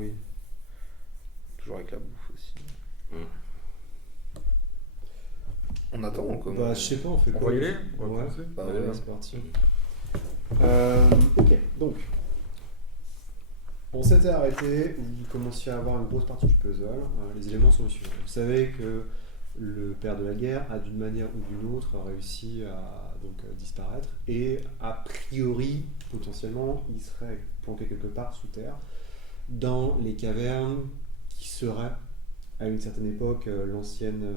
Oui. Toujours avec la bouffe aussi. On attend encore. Bah, je sais pas, on fait quoi? On va y aller? On va Ouais, commencer? bah Allez, ouais, là. c'est parti. Ok, donc, on s'était arrêté, vous commenciez à avoir une grosse partie du puzzle. Les éléments sont les suivants. Vous savez que le père de la guerre a d'une manière ou d'une autre réussi à disparaître et a priori, potentiellement, il serait planqué quelque part sous terre dans les cavernes qui seraient à une certaine époque l'ancienne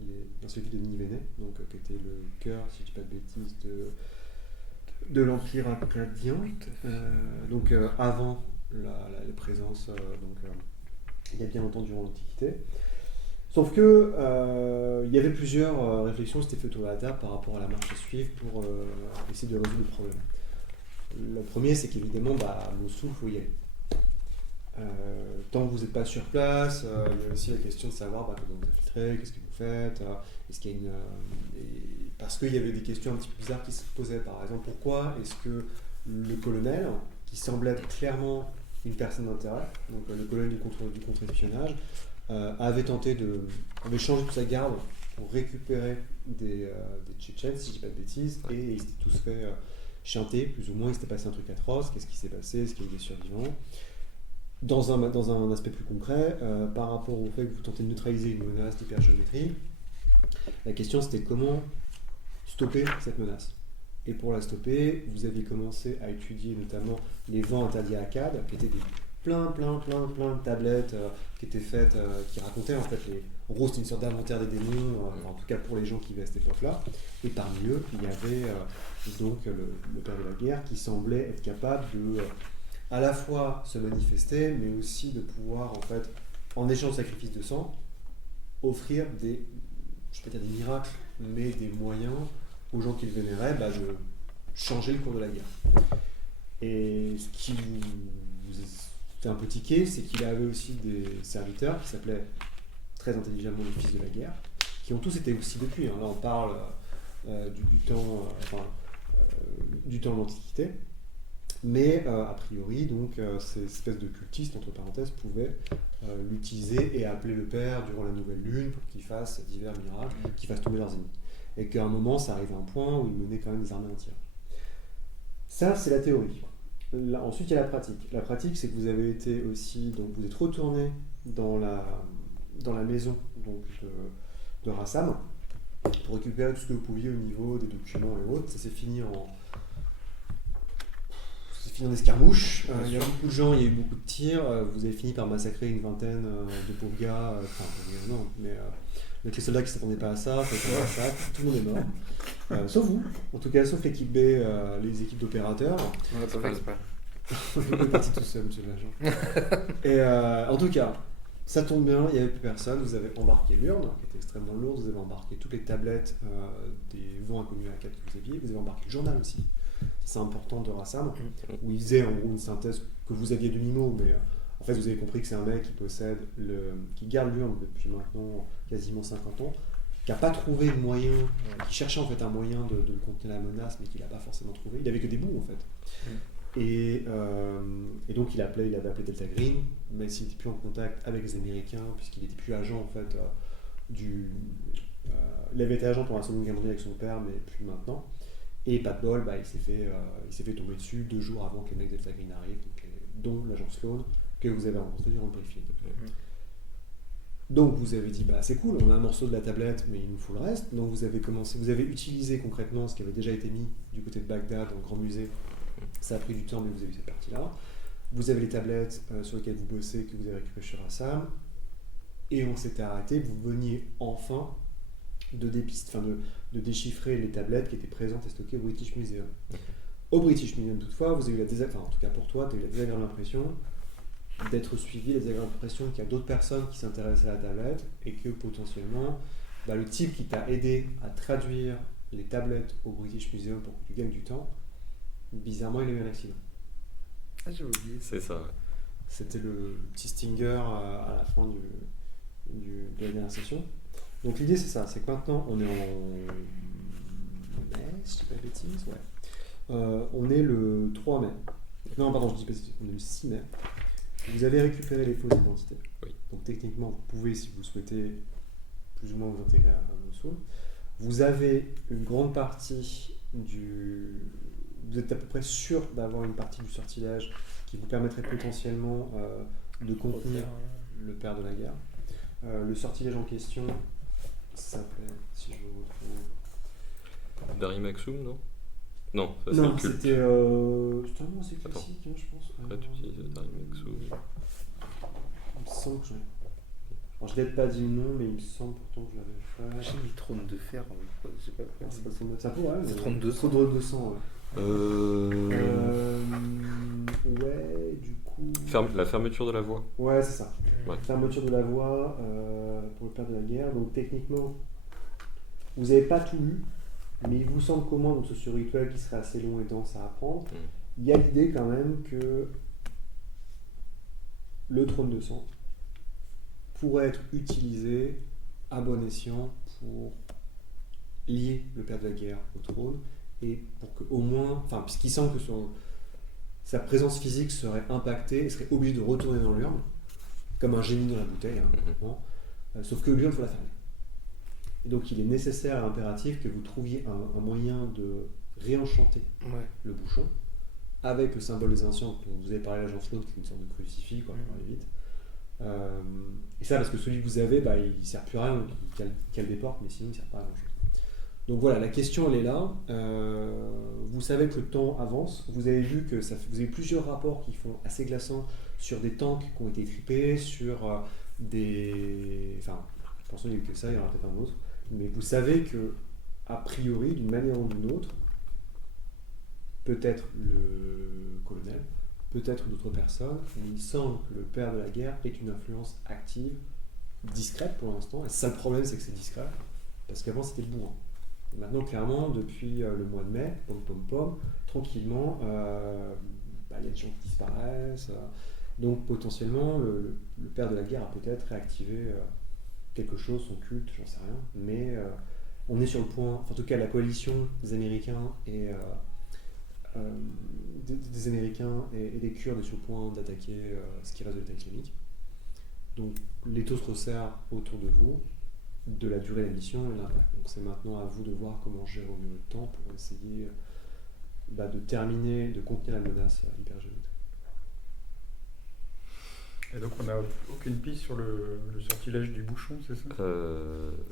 ville de Nivernais, donc qui était le cœur, si je ne dis pas de bêtises, de l'Empire acadien, donc avant la présence, il y a bien longtemps durant l'Antiquité. Sauf que il y avait plusieurs réflexions qui s'étaient faites autour de la table par rapport à la marche à suivre pour essayer de résoudre le problème. Le premier, c'est qu'évidemment, Mossoul, il faut y aller. Tant que vous n'êtes pas sur place, il y a aussi la question de savoir comment vous infiltrez, qu'est-ce que vous faites, est-ce qu'il y a parce qu'il y avait des questions un petit peu bizarres qui se posaient. Par exemple, pourquoi est-ce que le colonel, qui semblait être clairement une personne d'intérêt, donc le colonel du contre-espionnage, avait changé toute sa garde pour récupérer des Tchétchènes, si je dis pas de bêtises, et ils s'étaient tous fait chanter, plus ou moins, il s'était passé un truc atroce, qu'est-ce qui s'est passé, est-ce qu'il y a eu des survivants? Dans un aspect plus concret, par rapport au fait que vous tentez de neutraliser une menace d'hypergéométrie, la question c'était comment stopper cette menace. Et pour la stopper, vous aviez commencé à étudier notamment les vents interdits à Akkad, qui étaient plein de tablettes qui étaient faites, qui racontaient en fait en gros c'était une sorte d'inventaire des démons, en tout cas pour les gens qui vivaient à cette époque-là. Et parmi eux, il y avait donc le père de la guerre qui semblait être capable de à la fois se manifester, mais aussi de pouvoir, en fait, en échange de sacrifice de sang, offrir je peux dire des miracles, mais des moyens aux gens qu'il vénérait de changer le cours de la guerre. Et ce qui vous fait un peu tiquer, c'est qu'il avait aussi des serviteurs qui s'appelaient très intelligemment les fils de la guerre, qui ont tous été aussi depuis. Là, on parle du temps de l'Antiquité. Mais a priori, donc, ces espèces de cultistes, entre parenthèses, pouvaient l'utiliser et appeler le père durant la nouvelle lune pour qu'il fasse divers miracles, qu'il fasse tomber leurs ennemis. Et qu'à un moment, ça arrive à un point où il menait quand même des armées entières. Ça, c'est la théorie. Là, ensuite, il y a la pratique. La pratique, c'est que vous avez été aussi, donc vous êtes retourné dans la maison donc, de Rassam pour récupérer tout ce que vous pouviez au niveau des documents et autres. Ça s'est fini en escarmouche, il y a beaucoup de gens, il y a eu beaucoup de tirs, vous avez fini par massacrer une vingtaine de pauvres gars, avec les soldats qui ne s'attendaient pas à ça, tout le monde est mort. Sauf vous, en tout cas, sauf l'équipe B, les équipes d'opérateurs. On n'a pas fait exprès. Vous êtes parti tout seul, monsieur l'agent. Et en tout cas, ça tombe bien, il n'y avait plus personne, vous avez embarqué l'urne, qui était extrêmement lourde, vous avez embarqué toutes les tablettes des vents inconnus à 4 que vous aviez, vous avez embarqué le journal aussi. C'est important de Rassam, où il faisait en gros une synthèse que vous aviez de Mimo, mais en fait vous avez compris que c'est un mec qui garde l'urne depuis maintenant quasiment 50 ans, qui n'a pas trouvé le moyen, qui cherchait en fait un moyen de contenir la menace, mais qu'il n'a pas forcément trouvé. Il avait que des bouts en fait. Et donc il avait appelé Delta Green, mais s'il n'était plus en contact avec les Américains, puisqu'il n'était plus agent en fait il avait été agent pendant la Seconde Guerre mondiale avec son père, mais plus maintenant. Et pas de bol, il s'est fait tomber dessus 2 jours avant que les mecs de Delta Green arrivent, dont l'agent Sloan, que vous avez rencontré durant le briefing. Donc vous avez dit, c'est cool, on a un morceau de la tablette, mais il nous faut le reste. Donc vous avez utilisé concrètement ce qui avait déjà été mis du côté de Bagdad, dans le grand musée. Ça a pris du temps, mais vous avez eu cette partie-là. Vous avez les tablettes sur lesquelles vous bossez, que vous avez récupérées chez Rassam. Et on s'était arrêté, vous veniez enfin de déchiffrer les tablettes qui étaient présentes et stockées au British Museum. Au British Museum, toutefois, vous avez eu en tout cas pour toi, tu as eu la désagréable impression d'être suivi, la désagréable impression qu'il y a d'autres personnes qui s'intéressent à la tablette et que potentiellement, le type qui t'a aidé à traduire les tablettes au British Museum pour que tu gagnes du temps, bizarrement, il a eu un accident. Ah, j'ai oublié. C'est ça. C'était le petit stinger à la fin de la dernière session. Donc l'idée c'est ça, c'est que maintenant on est en mai, si je dis pas de bêtises, ouais. On est le 3 mai. Non, pardon, je dis pas de bêtises, on est le 6 mai. Vous avez récupéré les fausses identités. Oui. Donc techniquement, vous pouvez, si vous le souhaitez, plus ou moins vous intégrer à Mossoul. Vous avez une grande partie du... Vous êtes à peu près sûr d'avoir une partie du sortilège qui vous permettrait potentiellement de contenir le père de la guerre. Le sortilège en question s'appelait, si je me retrouve... Dari Maxoum, non? Non, ça c'est Non, le culte. c'était un nom assez Attends. classique, hein, je pense. Après, tu utilises Dari Maxoum. Il me semble que j'en ai... Alors, je l'ai pas dit le nom, mais il me semble pourtant que je l'avais fait. J'ai mis trône de fer. Je sais pas. C'est pas son... Ça pourrait, mais... Trône 200. Trône 200, ouais. Ouais, du coup... La fermeture de la voie. Ouais, c'est ça. Ouais. Fermeture de la voie pour le père de la guerre. Donc techniquement, vous n'avez pas tout lu, mais il vous semble qu'au moins, donc ce rituel qui serait assez long et dense à apprendre, il y a l'idée quand même que le trône de sang pourrait être utilisé à bon escient pour lier le père de la guerre au trône et pour qu'au moins, enfin, puisqu'il semble que sa présence physique serait impactée et serait obligé de retourner dans l'urne, comme un génie dans la bouteille, hein, complètement. Sauf que l'urne, il faut la fermer. Et donc il est nécessaire et impératif que vous trouviez un moyen de réenchanter le bouchon avec le symbole des anciens dont vous avez parlé à Jean-Claude, qui est une sorte de crucifix, quoi, pour aller vite. Et ça parce que celui que vous avez, il ne sert plus à rien, donc il cale des portes, mais sinon il ne sert pas à grand chose. Donc voilà, la question elle est là. Vous savez que le temps avance. Vous avez vu que vous avez plusieurs rapports qui font assez glaçants sur des tanks qui ont été équipés, sur des... Enfin, je pense qu'il n'y a eu que ça, il y en aura peut-être un autre. Mais vous savez que, a priori, d'une manière ou d'une autre, peut-être le colonel, peut-être d'autres personnes, mais il semble que le père de la guerre ait une influence active, discrète pour l'instant. Et ça, le problème, c'est que c'est discret, parce qu'avant, c'était le bourrin. Et maintenant, clairement, depuis le mois de mai, tranquillement, il y a des gens qui disparaissent. Donc, potentiellement, le père de la guerre a peut-être réactivé quelque chose, son culte, j'en sais rien. Mais on est sur le point, en tout cas, la coalition des Américains et des Américains et des Kurdes est sur le point d'attaquer ce qui reste de l'État islamique. Donc, l'étau se resserre autour de vous, de la durée de la mission et l'impact. Donc c'est maintenant à vous de voir comment gérer au mieux le temps pour essayer de terminer, de contenir la menace hypergénique. Et donc on n'a aucune piste sur le sortilège du bouchon, c'est ça?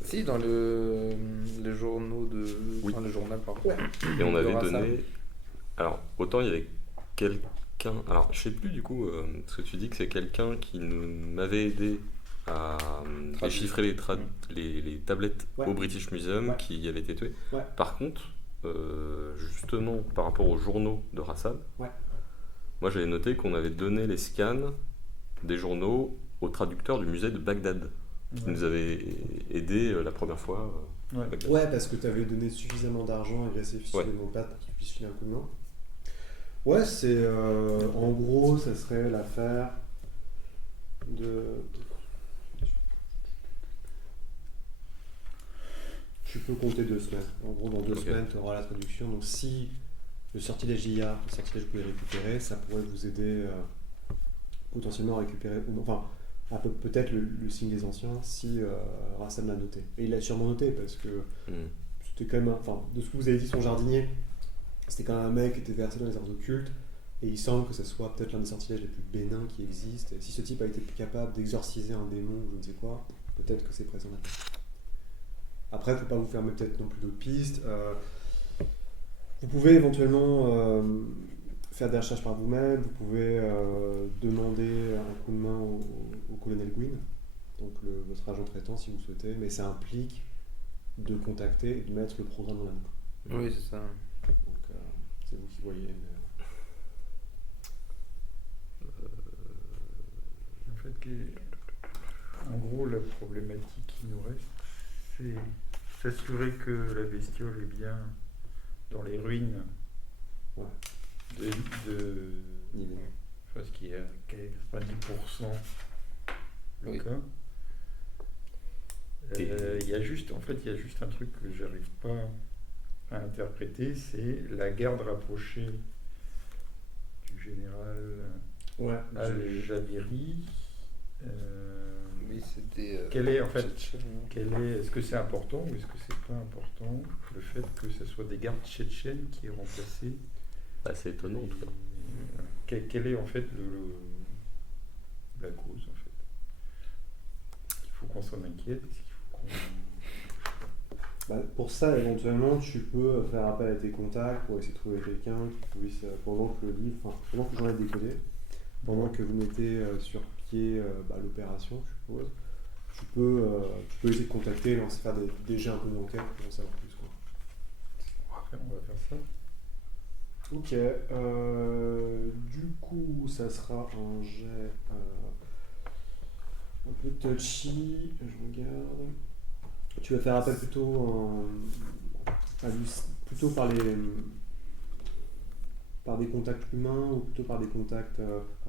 Si, dans les journaux de... Oui. Enfin, le journal, pardon. Et on avait de Rassam. donné... Alors, autant il y avait quelqu'un... Alors, je sais plus du coup, parce que tu dis que c'est quelqu'un qui m'avait aidé à déchiffrer les tablettes au British Museum qui avaient été tuées. Ouais. Par contre, justement, par rapport aux journaux de Rassam, moi j'avais noté qu'on avait donné les scans des journaux au traducteur du musée de Bagdad, qui nous avait aidé la première fois. Ouais, parce que tu avais donné suffisamment d'argent et agressé suffisamment de pattes pour qu'il puisse filer un coup de main. Ouais, c'est... en gros, ça serait l'affaire de... Tu peux compter 2 semaines. En gros, dans 2 semaines, tu auras la traduction. Donc, si le sortilège IA, le sortilège que vous pouvez récupérer, ça pourrait vous aider potentiellement à récupérer, enfin, peut-être le signe des anciens, si Rassam l'a noté. Et il l'a sûrement noté parce que c'était quand même, de ce que vous avez dit, son jardinier, c'était quand même un mec qui était versé dans les arts occultes. Et il semble que ce soit peut-être l'un des sortilèges les plus bénins qui existent. Et si ce type a été capable d'exorciser un démon ou je ne sais quoi, peut-être que c'est présent là-dedans. Après, il ne faut pas vous fermer peut-être non plus d'autres pistes. Vous pouvez éventuellement faire des recherches par vous-même. Vous pouvez demander un coup de main au colonel Gwyn, donc votre agent traitant si vous souhaitez. Mais ça implique de contacter et de mettre le programme dans la boucle. Oui, c'est ça. Donc c'est vous qui voyez. Mais... En fait, en gros, la problématique qui nous reste, c'est s'assurer que la bestiole est bien dans les ruines de je pense qu'il y a 90% le cas. Il y a juste un truc que j'arrive pas à interpréter, c'est la garde rapprochée du général Ouais. Al-Jabiri. Oui, c'était. Quel est en fait, Tchétchène, non est-ce que c'est important ou est-ce que c'est pas important le fait que ce soit des gardes tchétchènes qui aient remplacé C'est étonnant en tout cas. Quelle est en fait la cause en fait? Il faut qu'on s'en inquiète. Est-ce qu'il faut qu'on... Pour ça, éventuellement, tu peux faire appel à tes contacts pour essayer de trouver quelqu'un qui puisse, pendant que le livre, pendant que j'en ai décodé, pendant que vous mettez sur pied l'opération, je suppose, tu peux essayer de contacter, lancer faire déjà un peu d'enquête pour en savoir plus. Quoi. Après, on va faire ça. Ok, du coup, ça sera un jet un peu touchy, je regarde. Tu vas faire appel plutôt par des contacts humains ou plutôt par des contacts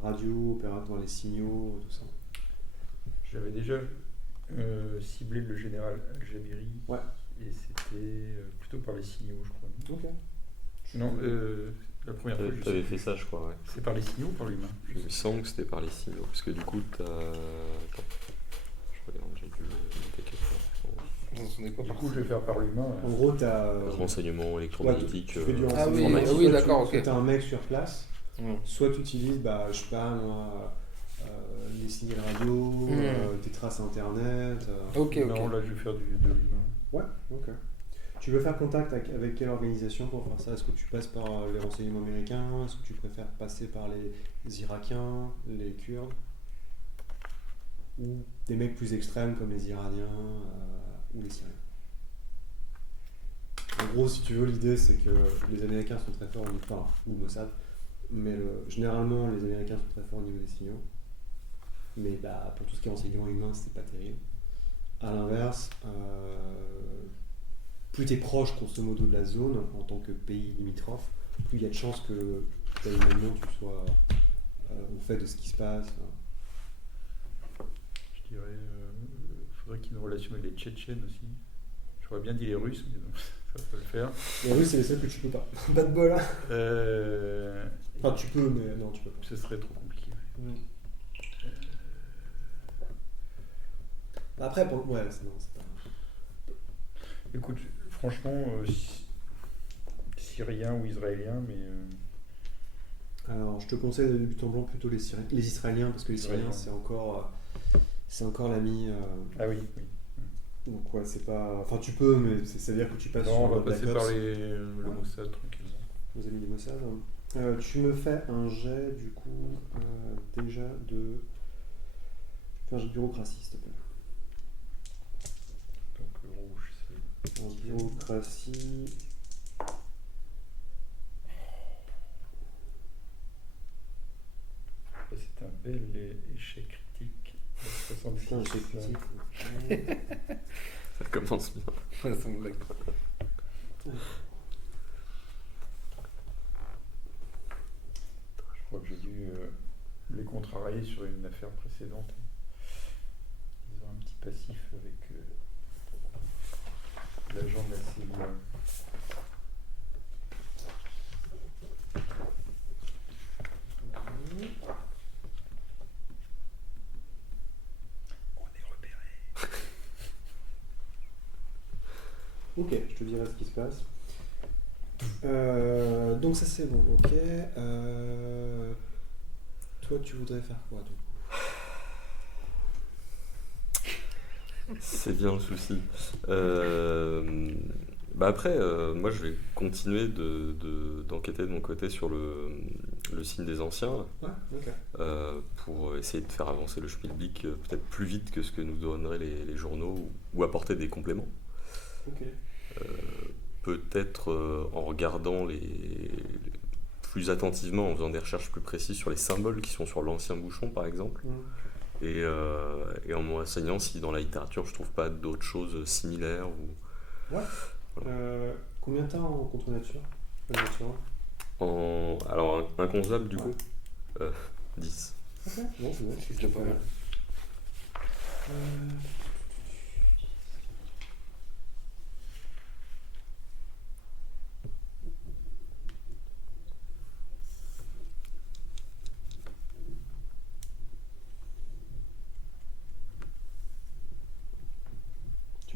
radio, opérateurs, les signaux, tout ça. J'avais déjà ciblé le général Al-Jabiri. Ouais. Et c'était plutôt par les signaux, je crois. Ok. Non, la première fois, Tu avais fait ça, je crois, ouais. C'est par les signaux ou par l'humain? Il me semble que c'était par les signaux, parce que du coup, t'as... Attends, je regarde, j'ai dû noter quelque chose. Vous vous en souvenez quoi Du coup, je vais faire par l'humain. En gros, tu as. Renseignements électromagnétiques. tu fais du Ah oui, renseignement. oui, d'accord, ok. Tu as un mec sur place, Ouais. soit tu utilises, je sais pas moi, les signaux radio, tes traces internet. Ok, ok. Non, là, je vais faire de l'humain. Ouais, ok. Tu veux faire contact avec quelle organisation pour faire ça? Est-ce que tu passes par les renseignements américains? Est-ce que tu préfères passer par les Irakiens, les Kurdes? Ou des mecs plus extrêmes comme les Iraniens ou les Syriens? En gros, si tu veux, l'idée c'est que les Américains sont très forts au niveau, ou Mossad, mais généralement les Américains sont très forts au niveau des signaux. Mais pour tout ce qui est renseignement humain, c'est pas terrible. À l'inverse, plus tu es proche, grosso modo, de la zone, en tant que pays limitrophe, plus il y a de chances que humainement tu sois au fait de ce qui se passe. Je dirais, il faudrait qu'il y ait une relation avec les Tchétchènes aussi. J'aurais bien dit les Russes, mais non, ça peut le faire. Les Russes, c'est les seuls que tu peux pas. Pas de bol, hein. Enfin, tu peux, mais non, tu peux pas. Ce serait trop compliqué. Après, non, c'est pas. Écoute, franchement, Syrien ou Israélien, mais... Alors, je te conseille de but en blanc plutôt les Israéliens, parce que les Syriens, c'est encore l'ami. Ah oui, oui. Donc ouais, c'est pas. Enfin, tu peux, mais ça veut dire que tu passes Non, sur on va Black passer Ops. par le Mossad tranquillement. Nos amis du Mossad. Tu me fais un jet, du coup, déjà de. Fais un jet de bureaucratie, s'il te plaît. Donc le rouge, c'est... En bureaucratie. C'est un bel échec critique. 66. Putain, j'ai critique. Ça commence bien. Ouais, c'est une blague. Je crois que j'ai dû les contrarier sur une affaire précédente. Ils ont un petit passif avec l'agent de la CIA. On est repéré. Ok, je te dirai ce qui se passe. Donc ça c'est bon, ok. Toi tu voudrais faire quoi toi? C'est bien le souci. Après, moi je vais continuer d'enquêter de mon côté sur le signe des anciens Ouais, ok. pour essayer de faire avancer le Schmilblick peut-être plus vite que ce que nous donneraient les journaux ou apporter des compléments. Ok. Peut-être en regardant plus attentivement, en faisant des recherches plus précises sur les symboles qui sont sur l'ancien bouchon par exemple. Et en me renseignant si dans la littérature je trouve pas d'autres choses similaires. Ouais. Voilà. Combien de temps en contre-nature? Alors inconcevable du coup 10. Ok, bon, c'est bon. C'est déjà pas mal.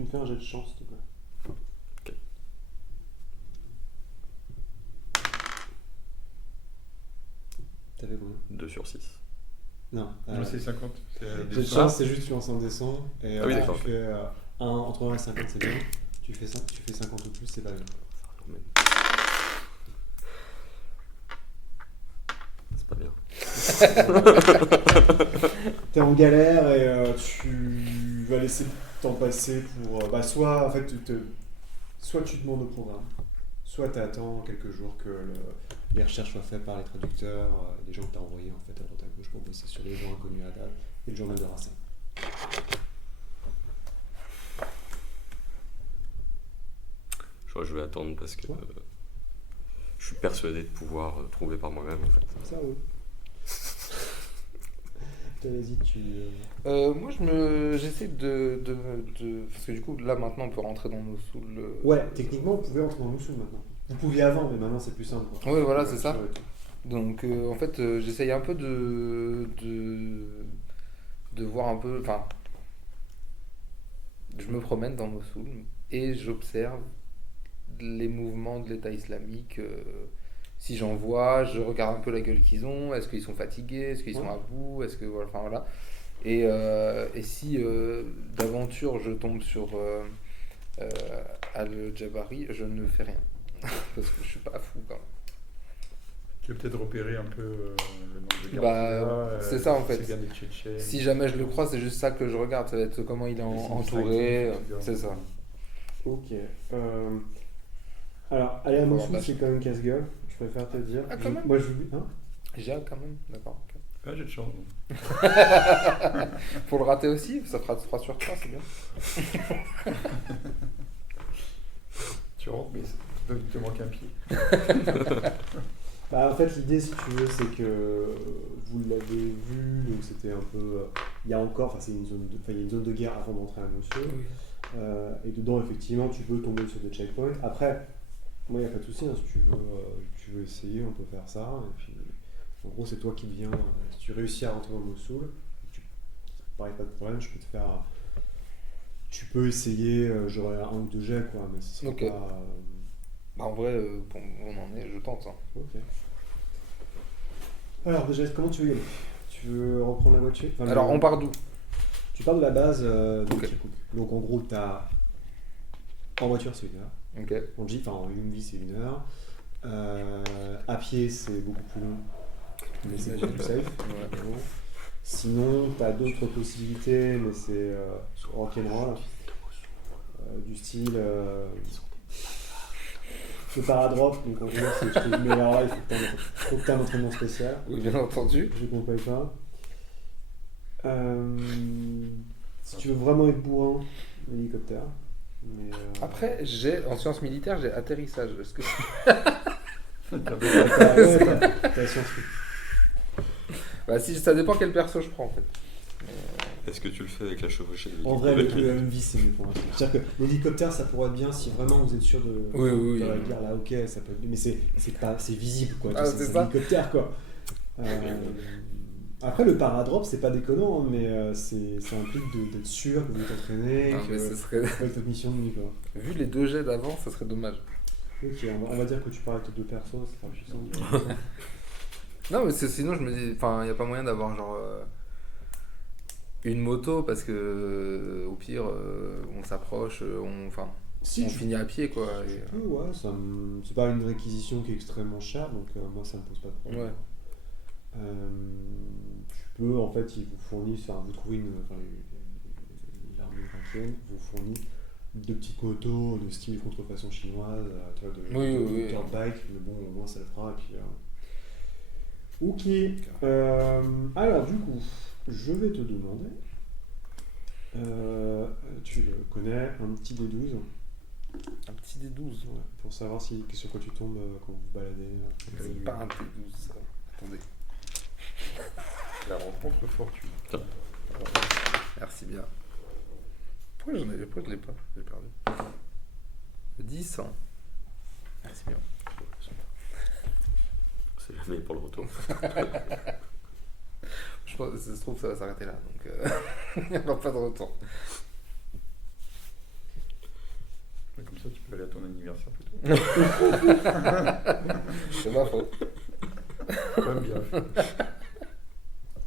tu me fais un jet de chance, s'il te plaît. Ok. T'avais combien? 2 sur 6. Non. Non, c'est 50. Jet de chance, c'est juste tu lances un dessin et Ah oui, d'accord, tu fais entre 1 et 50, c'est bien. Tu fais 50 ou plus, c'est pas bien. C'est pas bien. T'es en galère et tu vas laisser le temps passer pour. Soit en fait, soit tu demandes au programme, soit tu attends quelques jours que les recherches soient faites par les traducteurs, les gens que tu as envoyés en fait, à droite à gauche pour bosser sur les gens inconnus à la date et le journal de Racine. Je crois que je vais attendre parce que Ouais. je suis persuadé de pouvoir trouver par moi-même en fait. Ça, oui. Vas-y, Moi, j'essaie de. Parce que du coup, là, maintenant, on peut rentrer dans nos sous le. Ouais, techniquement, vous pouvez rentrer dans Moussoul maintenant. Vous pouviez avant, mais maintenant c'est plus simple. Quoi. Ouais, voilà, c'est ça. Ouais. Donc, en fait, j'essaye un peu de voir un peu. Enfin, je me promène dans Mossoul et j'observe les mouvements de l'État islamique. Si j'en vois, je regarde un peu la gueule qu'ils ont. Est-ce qu'ils sont fatigués? Est-ce qu'ils sont à bout? Est-ce que voilà, enfin voilà. Et si d'aventure je tombe sur Al-Jabari, je ne fais rien parce que je suis pas fou quand même. Tu vas peut-être repérer un peu le nombre de Bah, gardes. c'est ça, en fait. C'est bien des Tchétchènes. Si jamais je le crois, c'est juste ça que je regarde. Ça va être comment il est entouré. C'est ça. Ok. Alors, aller à Faut Mossoul, avoir c'est quand même casse-gueule. Je préfère te dire. Ah, quand même. Moi, je vous hein. J'ai quand même, d'accord. ok. Ah, j'ai de chance. Pour le rater aussi, ça fera 3 sur 3, c'est bien. Tu rentres, mais il te manque un pied. En fait, l'idée, si tu veux, c'est que vous l'avez vu, donc c'était un peu. Il y a encore, enfin, il y a une zone de guerre avant d'entrer à Mossoul. Oui. Et dedans, effectivement, tu peux tomber sur des checkpoints. Après, moi, il n'y a pas de souci, hein, si tu veux essayer, on peut faire ça. Et puis, en gros, c'est toi qui viens. Si tu réussis à rentrer dans Mossoul, pareil, pas de problème, je peux te faire. Tu peux essayer, j'aurai 1 ou 2 jets, quoi, mais ce sera Ok. pas. En vrai, bon, on en est, je tente. Hein. Ok. Alors, déjà, comment tu veux y aller? Tu veux reprendre la voiture? Enfin, Alors, on part d'où? Tu pars de la base de Ok. Kirkuk. Donc, en gros, en voiture, c'est 1 heure. Ok. En Jeep, enfin en Humvee, c'est 1 heure. À pied, c'est beaucoup plus long, mais c'est beaucoup plus safe. Ouais. évidemment. Sinon, tu as d'autres possibilités, mais c'est rock'n'roll. Du style. Le paradrop, donc en gros, c'est je te dis, mais alors là, il faut que tu aies un entraînement spécial. Oui, bien entendu. Je ne compaye pas. Si tu veux vraiment être bourrin, l'hélicoptère. Mais, Après, en sciences militaires, j'ai atterrissage. Est-ce que t'as scientifique. bah, si, ça dépend quel perso je prends en fait. Est-ce que tu le fais avec la chevauchée de En vrai, l'hélicoptère? le MV, c'est mieux pour l'instant. C'est-à-dire que l'hélicoptère, ça pourrait être bien si vraiment vous êtes sûr de Oui. la guerre là, ok, ça peut être. Mais c'est visible quoi. Ah, c'est ça. l'hélicoptère quoi. Après, le paradrop, c'est pas déconnant, hein, mais ça implique d'être sûr que vous êtes entraîné, Non, que mais ce serait... vous faites votre mission de nuit quoi. Vu les 2 jets d'avant, ça serait dommage. Ok, on va dire que tu parles avec tes 2 persos, c'est pas puissant. Non, mais sinon, je me dis, enfin, il n'y a pas moyen d'avoir genre une moto parce que au pire, on s'approche, on finit à pied quoi. Et, Ouais, c'est pas une réquisition qui est extrêmement chère, donc moi ça me pose pas de problème. Ouais. Tu peux, en fait, ils vous fournissent, vous trouvez l'armée irakienne vous fournit 2 petites motos de style contrefaçon chinoise, tu vois, de dirt bike, mais bon, au moins ça le fera, et puis... Ok, alors du coup, je vais te demander, tu le connais, un petit D12, un petit D12. ouais, pour savoir sur quoi tu tombes quand vous vous baladez. C'est pas un D12 ça. Attendez. La rencontre fortune. Merci bien. Pourquoi je l'ai pas? J'ai perdu. 10 ans. Merci bien. C'est jamais pour le retour. Je pense que ça se trouve ça va s'arrêter là, donc il n'y aura pas de retour. ça, tu peux aller à ton anniversaire plutôt. C'est ma faute. Pas bien fait.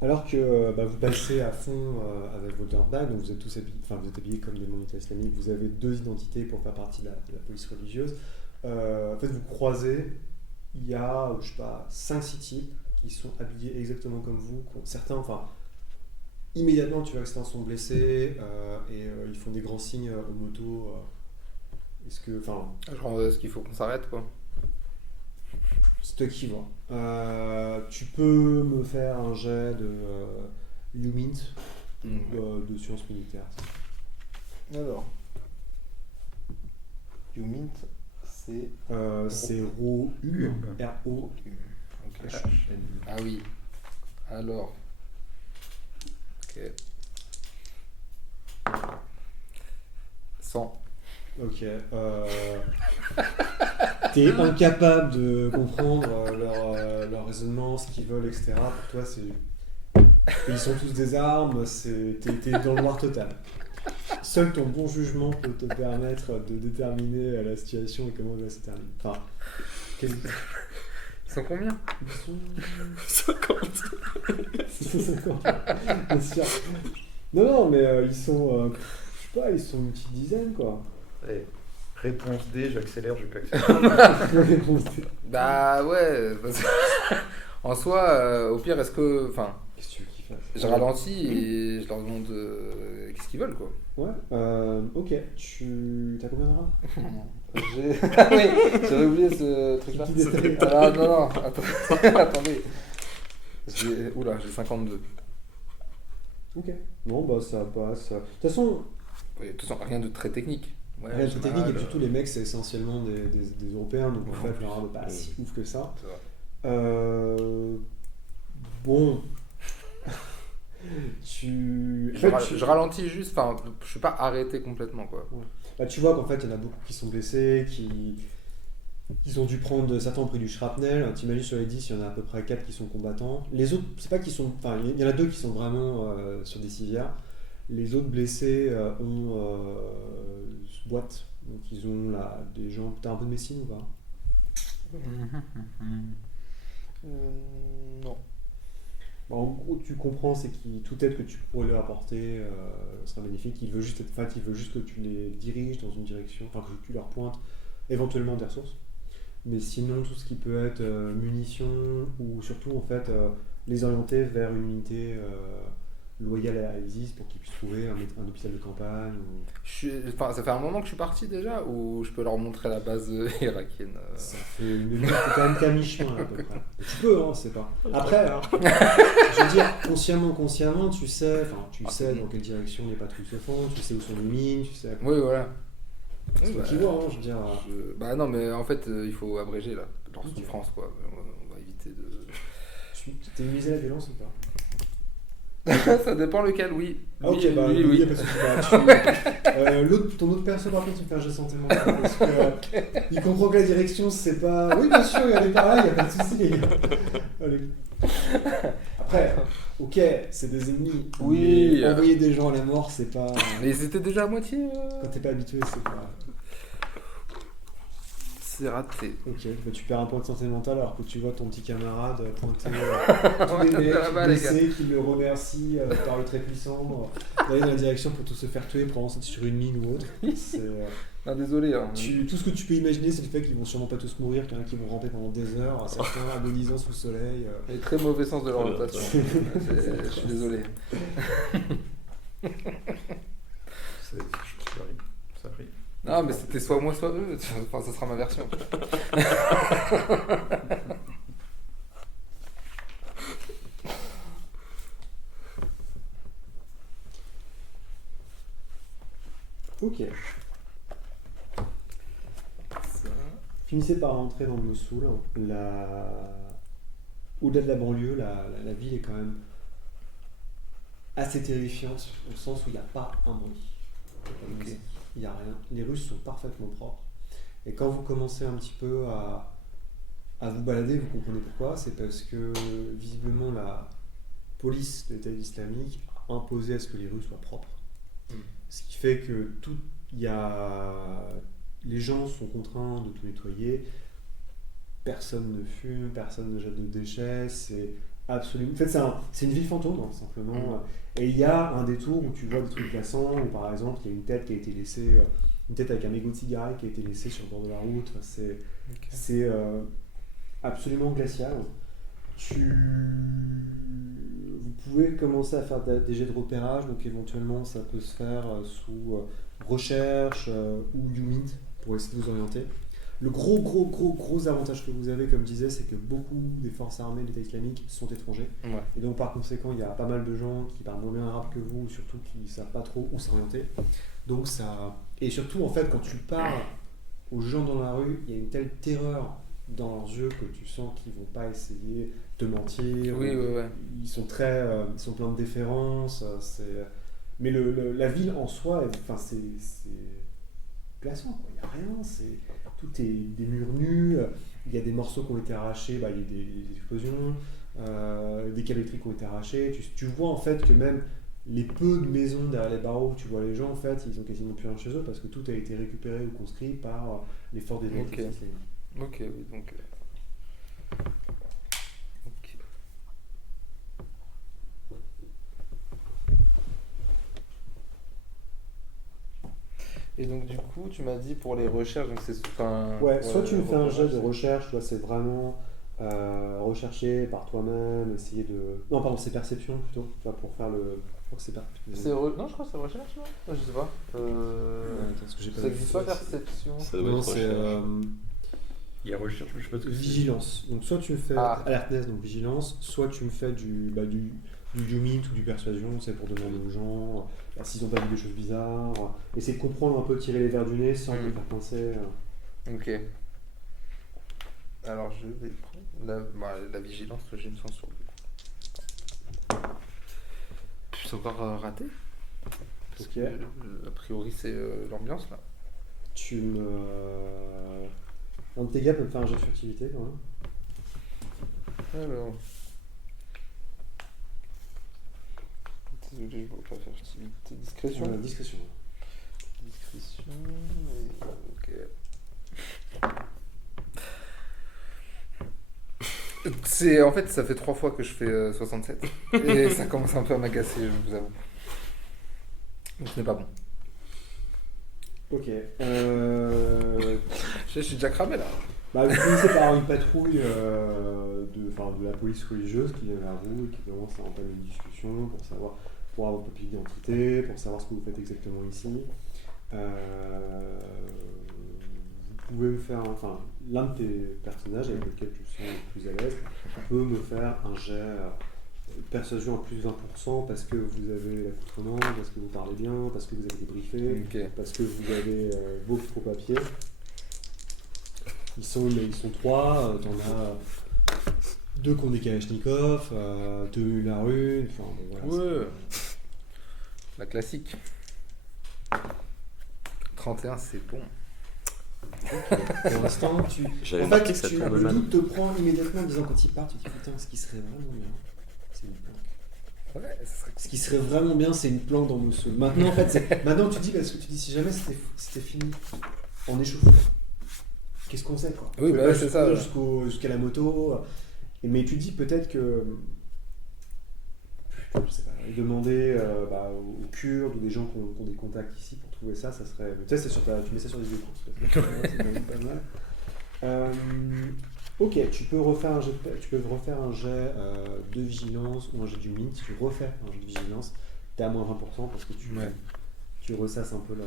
Alors que vous passez à fond avec vos dirt bags, donc vous êtes tous habillés, vous êtes habillés comme des membres d'État islamique, vous avez 2 identités pour faire partie de la police religieuse. En fait, vous croisez, il y a, je sais pas, 5-6 types qui sont habillés exactement comme vous. Certains, immédiatement, tu vois que certains sont blessés et ils font des grands signes aux motos. Est-ce qu'il faut qu'on s'arrête, quoi? C'est toi qui vois. Tu peux me faire un jet de UMINT, de sciences militaires. Alors, UMINT, c'est RO-U, R-O. Ok. Ah oui. Alors. Ok. 100. Ok. T'es incapable de comprendre leur raisonnement, ce qu'ils veulent, etc. Pour toi, ils sont tous des armes, t'es dans le noir total. Seul ton bon jugement peut te permettre de déterminer la situation et comment elle va se terminer. Ils sont combien? Ils sont 50. 50. Bien sûr. Non, mais ils sont... je sais pas, ils sont une petite dizaine, quoi. Allez, réponse D, j'accélère, je vais pas accélérer. Réponse D. Bah ouais. En soi, au pire, est-ce que... Qu'est-ce que tu veux qu'ils fassent? Je ralentis et je leur demande qu'est-ce qu'ils veulent, quoi. Ouais, ok. T'as combien d'armes? Ah oui, j'avais oublié ce truc-là. Petit détail. Ah non, attendez. Oula, j'ai 52. Ok. Bon, ça passe. De toute façon, Oui, de toute façon, rien de très technique. Ouais, rien de j'ai technique, mal, et puis surtout les mecs, c'est essentiellement des Européens, donc en fait, leur arme n'est pas si ouf que ça. c'est vrai. Bon. Je ralentis juste, je suis pas arrêté complètement, quoi. Tu vois qu'en fait, il y en a beaucoup qui sont blessés, ils ont dû prendre, certains ont pris du shrapnel. T'imagines sur les 10, il y en a à peu près 4 qui sont combattants. Les autres, c'est pas qu'ils sont. Il y en a 2 qui sont vraiment sur des civières. Les autres blessés ont boîte. Donc ils ont là des gens. T'as un peu de médecine ou pas? Non. En gros, tu comprends, c'est que toute aide que tu pourrais leur apporter sera magnifique. Il veut juste que tu les diriges dans une direction, que tu leur pointes éventuellement des ressources. Mais sinon, tout ce qui peut être munitions ou surtout en fait les orienter vers une unité loyale à ISIS pour qu'ils puissent trouver un hôpital de campagne. Ça fait un moment que je suis parti déjà, ou je peux leur montrer la base irakienne Ça fait une minute, t'es quand même qu'à mi-chemin à peu près. Et tu peux, c'est pas. Après, je veux dire, consciemment, tu sais dans quelle direction les patrouilles se font, tu sais où sont les mines, tu sais. Oui, voilà. C'est toi qui vois, je veux dire. Bah non, mais en fait, il faut abréger là, leur souffrance, quoi. On va éviter de. T'es misé la violence ou pas? Ça dépend lequel, oui. Ok, oui. Parce que ton autre perso, par contre, il me fait un jet santé mentale. Parce que il comprend que la direction, c'est pas. Oui, bien sûr, il y a des pareils, il n'y a pas de souci, les gars. Allez. Après, ok, c'est des ennemis. Oui. Mais envoyer des gens à la mort, c'est pas. Mais ils étaient déjà à moitié. Quand t'es pas habitué, c'est pas. C'est raté. Ok, tu perds un point de santé mentale alors que tu vois ton petit camarade pointer tous les mecs blessés qui le remercient par le très puissant d'aller dans la direction pour tous se faire tuer pendant que c'est sur une mine ou autre. Non, désolé. Tout ce que tu peux imaginer, c'est le fait qu'ils vont sûrement pas tous mourir, qu'il y en a qui vont ramper pendant des heures, certains agonisant sous le soleil. Et très mauvais sens de l'orientation. Je suis désolé. Ça arrive. Non, mais c'était soit moi, soit eux. Enfin, ça sera ma version. Ok. Finissez par rentrer dans Mossoul. Au-delà de la banlieue, la ville est quand même assez terrifiante, au sens où il n'y a pas un bruit. Okay. Il n'y a rien. Les rues sont parfaitement propres. Et quand vous commencez un petit peu à vous balader, vous comprenez pourquoi. C'est parce que visiblement la police de l'État islamique a imposé à ce que les rues soient propres. Ce qui fait que les gens sont contraints de tout nettoyer, personne ne fume, personne ne jette de déchets, c'est absolument... En fait, c'est une ville fantôme, hein, simplement. Et il y a un détour où tu vois des trucs glaçants, où par exemple, il y a une tête qui a été laissée, une tête avec un mégot de cigarette qui a été laissée sur le bord de la route. Enfin, c'est absolument glacial. Vous pouvez commencer à faire des jets de repérage, donc éventuellement ça peut se faire sous recherche ou YouMint pour essayer de vous orienter. Le gros avantage que vous avez, comme je disais, c'est que beaucoup des forces armées de l'État islamique sont étrangers. Ouais. Et donc par conséquent, il y a pas mal de gens qui parlent moins bien arabe que vous, ou surtout qui ne savent pas trop où s'orienter. Donc ça... Et surtout, en fait, quand tu parles aux gens dans la rue, il y a une telle terreur dans leurs yeux que tu sens qu'ils ne vont pas essayer de mentir. Oui. Ils sont ils sont pleins de déférence. Mais la ville en soi, c'est glaçant, quoi. Il n'y a rien, tout est des murs nus, il y a des morceaux qui ont été arrachés, il y a des explosions, des câbles électriques ont été arrachés. Tu vois en fait que même les peu de maisons derrière les barreaux où tu vois les gens, en fait, ils ont quasiment plus rien chez eux parce que tout a été récupéré ou conscrit par les forces des islamiques. Ok, oui, donc... Ok. Et donc du coup, tu m'as dit pour les recherches, donc c'est... soit tu me fais un jet de recherche, soit c'est vraiment rechercher par toi-même, essayer de... Non, pardon, c'est perception plutôt, pour faire le... Je crois que c'est Non, je crois que c'est recherche, non, je sais pas. Attends, ça existe pas perception. Ça doit Non, être c'est... Il y a recherche, mais je sais pas ce que c'est. Vigilance. Donc soit tu me fais alertness, donc vigilance, soit tu me fais du YouMint ou du persuasion, c'est pour demander aux gens s'ils n'ont pas vu des choses bizarres, essayer de comprendre un peu, tirer les verres du nez sans te faire pincer. Ok. Alors je vais prendre la vigilance, j'ai une chance sur le coup. Je suis encore raté. Parce que a priori c'est l'ambiance là. Tu me... Un de tes gars peut me faire un jet de furtivité quand même. Alors... Désolé, je vois pas furtivité. Discrétion. Discrétion. Discrétion... Ok. En fait, ça fait 3 fois que je fais 67. Et ça commence un peu à m'agacer, je vous avoue. Donc ce n'est pas bon. Ok. Je suis déjà cramé là. Vous finissez par une patrouille de la police religieuse qui vient vers vous et qui commence à entamer une discussion pour avoir votre papier d'identité, pour savoir ce que vous faites exactement ici. Vous pouvez me faire, l'un de tes personnages avec lequel tu te sens le plus à l'aise peut me faire un jet persuasion à plus de 20% parce que vous avez l'accoutrement, parce que vous parlez bien, parce que vous avez débriefé, parce que vous avez vos faux papiers. Ils sont 3, t'en as 2 qui ont des Kalachnikov, 2 la rue, voilà. Ouais. La classique. 31, c'est bon. Pour l'instant, le doute te prend immédiatement en disant quand il part, tu te dis putain, ce qui serait vraiment bien, c'est une planque. Ouais, ça serait... Ce qui serait vraiment bien, c'est une planque dans nos sols. Maintenant, en fait, maintenant tu dis parce que tu dis si jamais c'était fini, on échauffe. Qu'est-ce qu'on sait quoi? Oui, c'est ça. Jusqu'à la moto. Mais tu dis peut-être que. Je sais pas, demander aux Kurdes ou des gens qui ont des contacts ici pour trouver ça, ça serait. Tu sais, tu mets ça sur des vidéos. C'est quand même pas mal. Ok, tu peux refaire un jet de vigilance ou un jet du mint. Si tu refais un jet de vigilance, t'es à moins 20% parce que tu ressasses un peu la.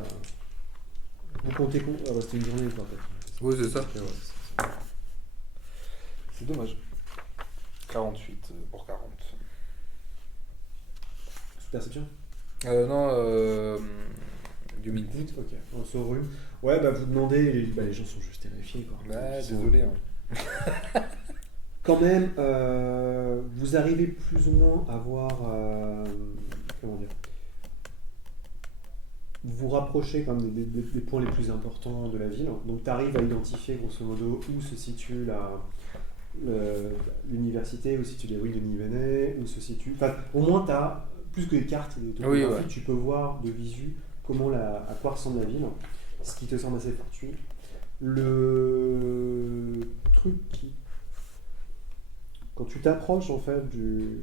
Vous comptez c'était une journée quoi, peut-être. Oui, c'est ça. Okay, c'est dommage. 48 pour 40. Perception? Non, du mint. Ok, on se rue. Ouais, vous demandez, les gens sont juste terrifiés quoi. Désolé. Hein. Quand même, vous arrivez plus ou moins à voir. Comment dire? Vous rapprochez quand même des points les plus importants de la ville. Donc tu arrives à identifier grosso modo où se situe l'université, où se situent les ruines de Nivernais, où se situe... Enfin, au moins tu as, plus que des cartes et des topographies, tu peux voir de visu à quoi ressemble la ville. ce qui te semble assez fortuit. Le truc qui... Quand tu t'approches en fait du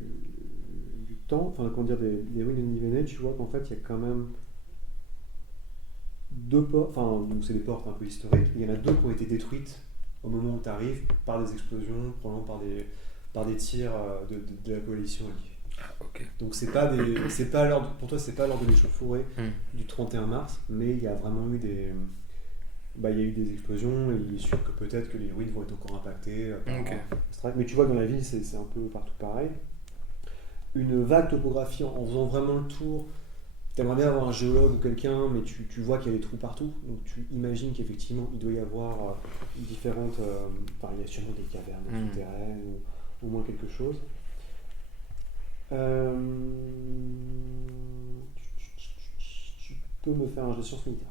temps, enfin comment dire, des ruines de Nivernais, tu vois qu'en fait il y a quand même deux portes, enfin donc c'est des portes un peu historiques, il y en a deux qui ont été détruites au moment où tu arrives par des explosions, probablement par des tirs de la coalition alliée. Ok. Donc c'est pas l'ordre, pour toi c'est pas l'ordre de l'échauffourée du 31 mars, mais il y a vraiment eu des explosions et il est sûr que peut-être que les ruines vont être encore impactées mais tu vois que dans la ville c'est un peu partout pareil. Une vague topographie en faisant vraiment le tour, t'aimerais bien avoir un géologue ou quelqu'un, mais tu vois qu'il y a des trous partout, donc tu imagines qu'effectivement il doit y avoir différentes, il y a sûrement des cavernes souterraines ou au moins quelque chose. Tu peux me faire un jet de sciences militaires.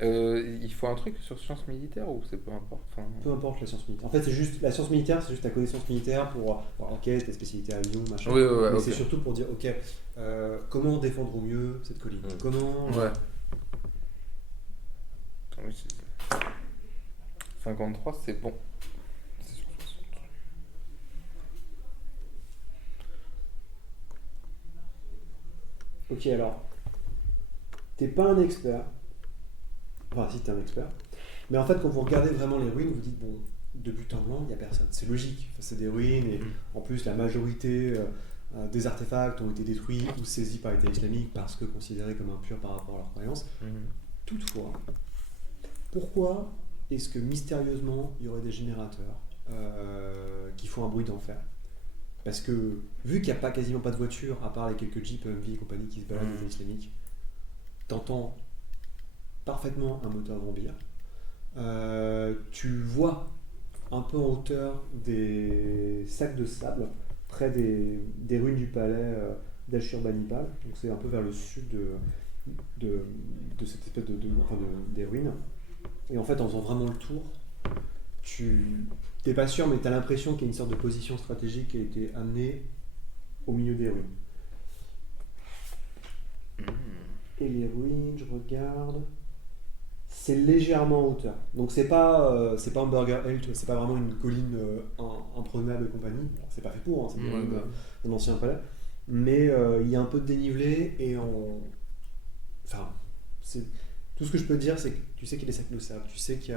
Il faut un truc sur sciences militaires ou c'est peu importe Peu importe la science militaire. En fait, c'est juste la science militaire, c'est juste ta connaissance militaire pour ok, ta spécialité à Lyon, machin. Oui, mais okay. C'est surtout pour dire ok, comment défendre au mieux cette colline. Comment. Ouais. 53, c'est bon. Ok, alors, t'es pas un expert. Enfin, si t'es un expert. Mais en fait, quand vous regardez vraiment les ruines, vous dites, bon, de but en blanc, il n'y a personne. C'est logique. Enfin, c'est des ruines et en plus, la majorité des artefacts ont été détruits ou saisis par l'État islamique parce que considérés comme impurs par rapport à leurs croyances. Toutefois, pourquoi est-ce que mystérieusement, il y aurait des générateurs qui font un bruit d'enfer ? Parce que, vu qu'il n'y a quasiment pas de voiture, à part les quelques jeeps, MV et compagnie qui se baladent des islamiques, t'entends parfaitement un moteur vrombir. Tu vois un peu en hauteur des sacs de sable près des ruines du palais d'Ashurbanipal. Donc c'est un peu vers le sud de cette espèce des ruines. Et en fait, en faisant vraiment le tour, t'es pas sûr, mais tu as l'impression qu'il y a une sorte de position stratégique qui a été amenée au milieu des ruines. Et les ruines, je regarde, c'est légèrement en hauteur. Donc c'est pas un Burger Hill, c'est pas vraiment une colline imprenable et compagnie. Bon, c'est pas fait pour, c'est un ancien palais. Mais il y a un peu de dénivelé et tout ce que je peux te dire, c'est que tu sais qu'il y a des sacs de sable, tu sais qu'il y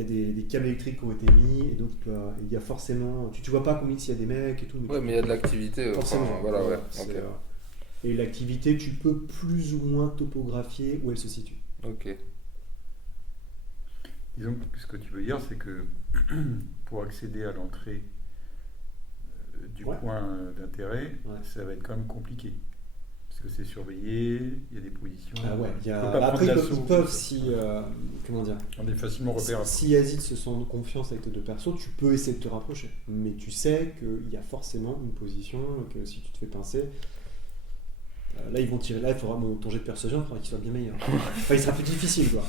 a des câbles électriques qui ont été mis et donc il y a forcément, tu vois pas combien s'il y a des mecs et tout. Mais il y a de l'activité. Forcément. Okay. Et l'activité, tu peux plus ou moins topographier où elle se situe. Ok. Disons que ce que tu veux dire, c'est que pour accéder à l'entrée du point d'intérêt, ça va être quand même compliqué. Parce que c'est surveillé, il y a des positions. Ah ouais, après ils peuvent si comment dire. On est facilement repérable. Si Yazid se sent de confiance avec tes deux persos, tu peux essayer de te rapprocher. Mais tu sais qu'il y a forcément une position que si tu te fais pincer, là ils vont tirer. Là il faudra ton jet de persuasion, il faudra qu'il soit bien meilleur. Enfin, il sera plus difficile quoi.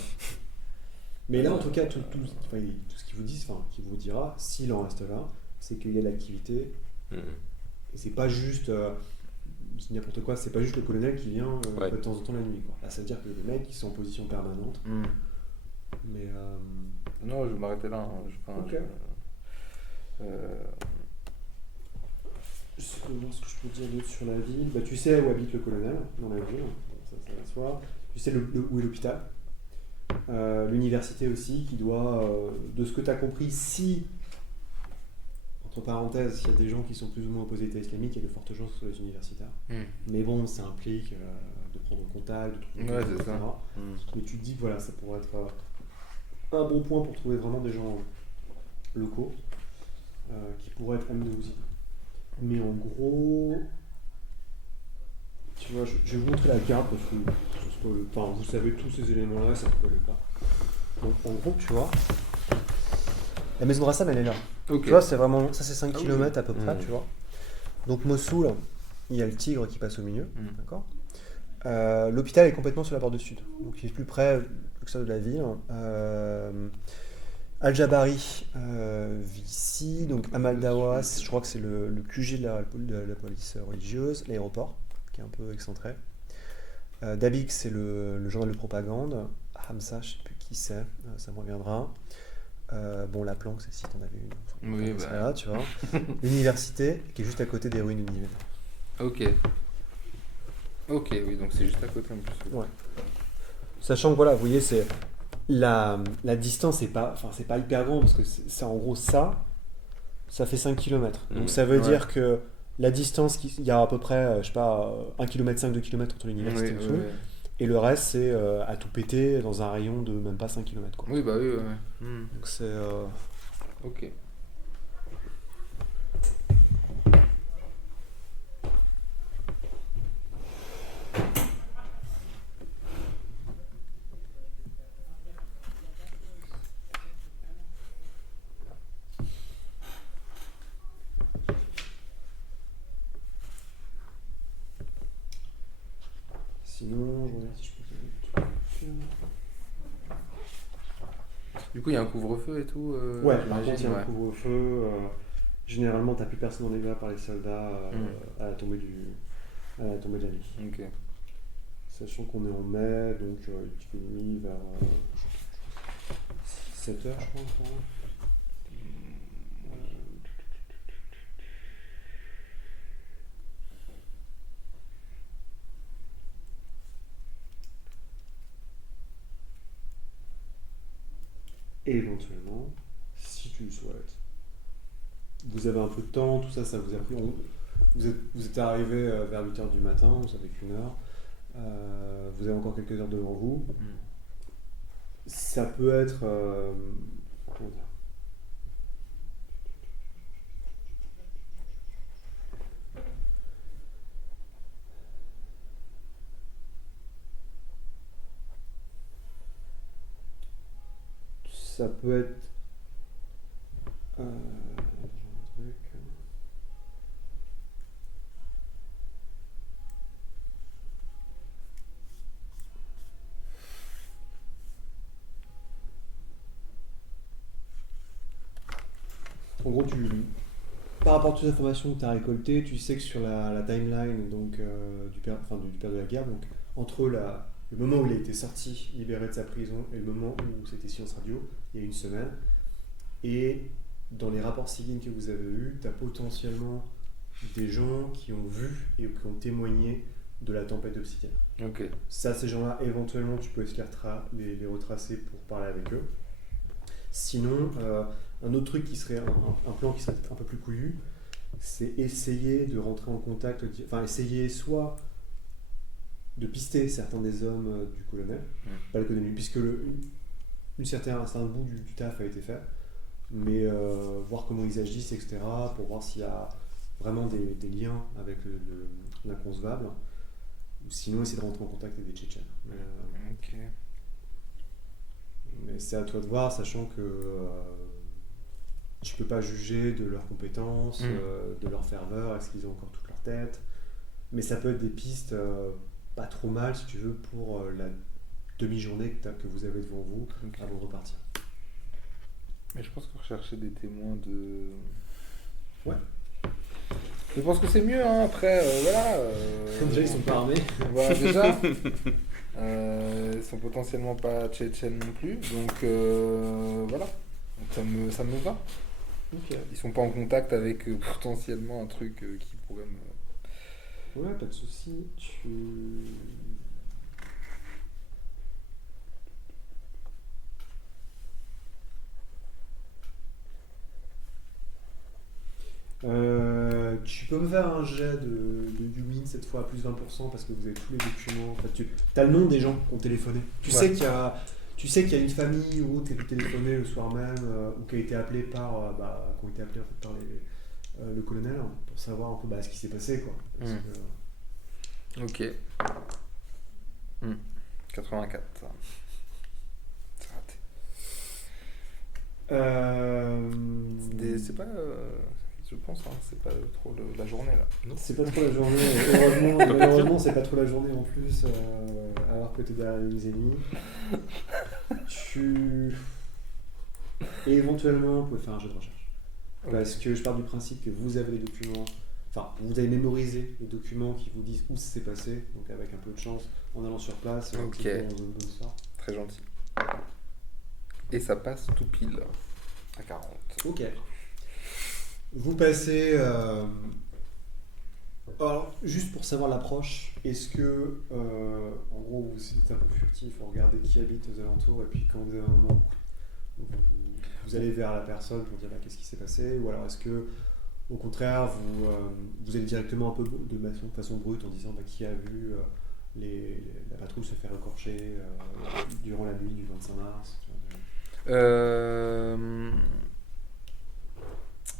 Mais là en tout cas tout ce qu'il vous dit, qu'il vous dira, s'il en reste là, c'est qu'il y a de l'activité. Et c'est pas juste c'est n'importe quoi, c'est pas juste le colonel qui vient de temps en temps la nuit quoi. Là ça veut dire que les mecs ils sont en position permanente. Mais non, je vais m'arrêter là. Je sais pas voir ce que je peux dire d'autre sur la ville. Tu sais où habite le colonel dans la ville, ça va se voir. Tu sais où est l'hôpital. L'université aussi qui doit, de ce que tu as compris, si entre parenthèses, s'il y a des gens qui sont plus ou moins opposés à l'État islamique, il y a de fortes chances que ce soit les universitaires. Mais bon, ça implique de prendre contact, de trouver etc. Mais tu te dis que voilà, ça pourrait être un bon point pour trouver vraiment des gens locaux qui pourraient être amenés aussi. Mais en gros, tu vois, je vais vous montrer la carte parce que vous savez tous ces éléments-là, ça ne peut pas. Donc en gros, tu vois, la maison de Rassam, elle est là. Okay. Tu vois, c'est vraiment, ça c'est 5 km à peu près, tu vois. Donc Mossoul, il y a le Tigre qui passe au milieu, d'accord. L'hôpital est complètement sur la bordure sud, donc il est plus près que ça de la ville. Al-Jabari vit ici, donc Amal Dawas, je crois que c'est le QG de la police religieuse, l'aéroport, qui est un peu excentré. Dabik, c'est le journal de propagande. Hamza, je ne sais plus qui c'est, ça me reviendra. La Planque, c'est si t'en avais une. Oui, là, tu vois. L'université, qui est juste à côté des ruines Univers. Ok, oui, donc c'est juste à côté en plus. Ouais. Sachant que, voilà, vous voyez, c'est la distance, c'est pas hyper grand, parce que c'est en gros ça fait 5 km. Donc ça veut dire que la distance, il y a à peu près, 1,5 km, 2 km entre l'université et le Soul. Et le reste, c'est à tout péter dans un rayon de même pas 5 km. Quoi. Oui, bah oui, Donc c'est... Ok. Sinon, je regarde si je peux faire des trucs. Du coup, il y a un couvre-feu et tout Ouais, par contre, il y a un couvre-feu. Généralement, t'as plus personne dans les gars par les soldats à la tombée de la nuit. Ok. Sachant qu'on est en mai, donc il fait nuit vers 7h, je crois. Et éventuellement, si tu le souhaites, vous avez un peu de temps, tout ça, ça vous a pris. Vous êtes arrivé vers 8h du matin, vous savez qu'une heure. Vous avez encore quelques heures devant vous. Ça peut être. Comment dire ? Ça peut être. En gros, par rapport à toutes les informations que tu as récoltées, tu sais que sur la timeline donc, du père de la guerre, donc, entre le moment où il a été sorti, libéré de sa prison, et le moment où c'était Silence Radio, il y a une semaine, et dans les rapports civils que vous avez eus, tu as potentiellement des gens qui ont vu et qui ont témoigné de la tempête d'Obsidian. Ok. Ça, ces gens-là, éventuellement, tu peux essayer de les retracer pour parler avec eux. Sinon, un autre truc qui serait un plan qui serait un peu plus couillu, c'est essayer de rentrer en contact, essayer soit de pister certains des hommes du colonel, pas le colonel, puisque un certain bout du taf a été fait, mais voir comment ils agissent, etc., pour voir s'il y a vraiment des liens avec l'inconcevable, ou sinon essayer de rentrer en contact avec des Tchétchènes. Ok. Mais c'est à toi de voir, sachant que tu peux pas juger de leurs compétences, de leur ferveur, est-ce qu'ils ont encore toute leur tête. Mais ça peut être des pistes pas trop mal, si tu veux, pour la demi-journée que vous avez devant vous avant de repartir. Mais je pense qu'on recherchait des témoins de... Ouais. Je pense que c'est mieux, hein, après, voilà. Déjà, ils sont pas armés. Voilà, déjà. Ils sont potentiellement pas tchétchènes non plus, donc voilà. Donc ça me va. Okay. Ils sont pas en contact avec potentiellement un truc qui pourrait me... Ouais, pas de soucis. Tu peux me faire un jet de Yumin cette fois à plus 20% parce que vous avez tous les documents. En fait, tu as le nom des gens qui ont téléphoné. Tu sais qu'il y a une famille ou autre qui a pu téléphoner le soir même ou qui a été appelée par, qui ont été appelés en fait, par le colonel pour savoir un peu ce qui s'est passé, quoi. Ok. 84. C'est raté. C'est pas... je pense, hein, c'est pas trop la journée là. Non. C'est pas trop la journée. Malheureusement, c'est pas trop la journée en plus. Alors que t'es derrière les ennemis. Et éventuellement, vous pouvez faire un jeu de recherche. Okay. Parce que je pars du principe que vous avez les documents. Enfin, vous avez mémorisé les documents qui vous disent où ça s'est passé, donc avec un peu de chance, en allant sur place, Ok. c'est bon, zone bonsoir. Très gentil. Et ça passe tout pile à 40. Ok. Vous passez. Alors, juste pour savoir l'approche, est-ce que, en gros, vous êtes un peu furtif, vous regardez qui habite aux alentours, et puis quand vous avez un moment, vous allez vers la personne pour dire bah, qu'est-ce qui s'est passé, ou alors est-ce que, au contraire, vous allez directement un peu de façon brute en disant bah, qui a vu la patrouille se faire écorcher durant la nuit du 25 mars.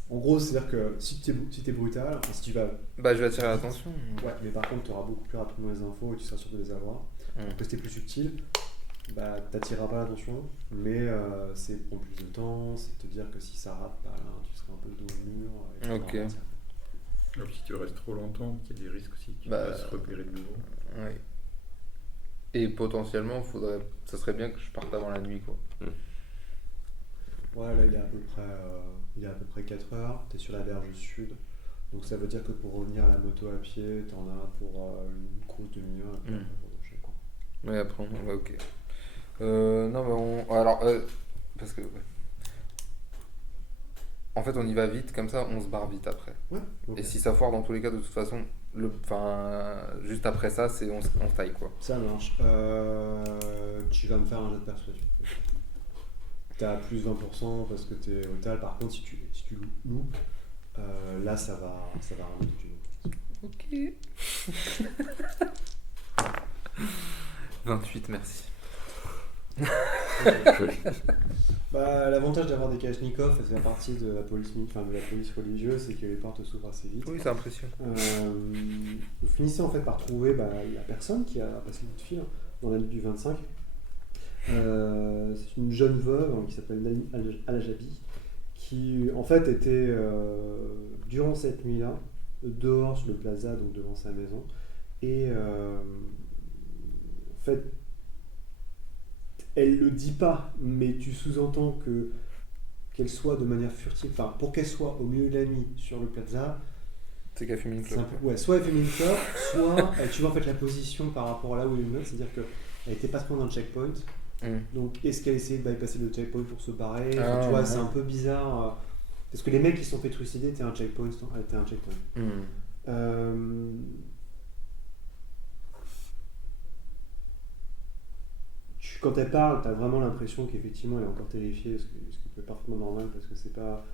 En gros, c'est-à-dire que si t'es brutal, enfin, si tu vas... Bah, je vais attirer l'attention. Ouais, mais par contre, tu auras beaucoup plus rapidement les infos et tu seras sûr de les avoir. Pour rester plus subtil, bah, t'attireras pas l'attention, mais c'est prendre plus de temps, c'est te dire que si ça rate par là, tu seras un peu le dos au mur. Et Ok. Alors, si tu restes trop longtemps, il y a des risques aussi. Tu Bah, peux se repérer de nouveau. Ouais. Et potentiellement, ça serait bien que je parte avant la nuit, quoi. Ouais, là, il est à peu près 4 heures, t'es sur la berge sud. Donc ça veut dire que pour revenir à la moto à pied, t'en as pour une grosse demi-heure. Et puis après, faut marcher, quoi. Ouais, après, ouais, ok. Non, mais alors, parce que... ouais. En fait, on y va vite, comme ça, on se barre vite après. Ouais, ok. Et si ça foire, dans tous les cas, de toute façon, juste après ça, on se taille, quoi. Ça marche. Tu vas me faire un jet de persuasion. T'as plus 20% parce que t'es brutal. Par contre, si tu loupes, là, ça va ramener toute une autre. Ok. 28, merci. Bah, l'avantage d'avoir des Kalachnikov, c'est la partie de la police religieuse, c'est que les portes s'ouvrent assez vite. Oui, c'est impressionnant. Vous finissez en fait par trouver la personne qui a passé le coup de fil dans la nuit du 25. C'est une jeune veuve qui s'appelle Nani Al-Jabi qui en fait était durant cette nuit-là dehors sur le plaza, donc devant sa maison, et en fait elle le dit pas, mais tu sous-entends qu'elle soit de manière furtive, enfin pour qu'elle soit au milieu de la nuit sur le plaza, C'est qu'elle fume une clope. ouais, soit elle fait une clope, soit tu vois en fait la position par rapport à là où elle est une autre, c'est-à-dire qu'elle était pas trop dans le checkpoint. Donc est-ce qu'elle essayait de bypasser le checkpoint pour se barrer, tu vois, c'est un peu bizarre parce que les mecs qui se sont fait trucider étaient un checkpoint. Quand elle parle, t'as vraiment l'impression qu'effectivement elle est encore terrifiée, ce qui peut être parfaitement normal parce que c'est pas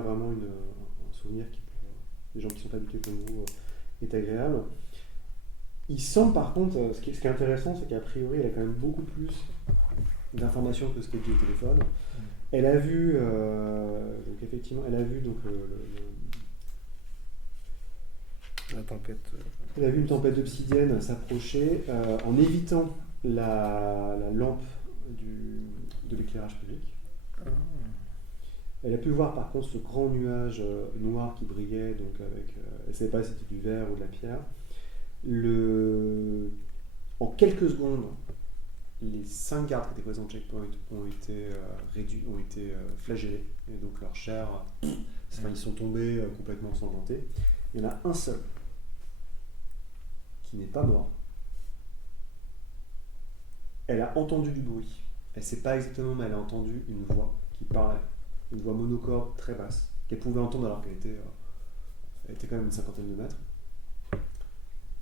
vraiment un souvenir qui pour les gens qui sont pas habitués comme vous est agréable. Il semble par contre, ce qui est intéressant, c'est qu'a priori elle a quand même beaucoup plus d'informations que ce qu'elle dit au téléphone. Elle a vu donc effectivement, elle a vu donc la tempête. Elle a vu une tempête d'obsidienne s'approcher en évitant la lampe de l'éclairage public. Elle a pu voir par contre ce grand nuage noir qui brillait, donc avec, elle ne savait pas si c'était du verre ou de la pierre. En quelques secondes, les 5 gardes qui étaient présents au checkpoint ont été réduits, ont été flagellés, et donc leur chair, ils sont tombés complètement ensanglantés. Il y en a un seul qui n'est pas mort. Elle a entendu du bruit. Elle ne sait pas exactement, mais elle a entendu une voix qui parlait, une voix monocorde très basse, qu'elle pouvait entendre alors qu'elle était quand même une 50aine de mètres.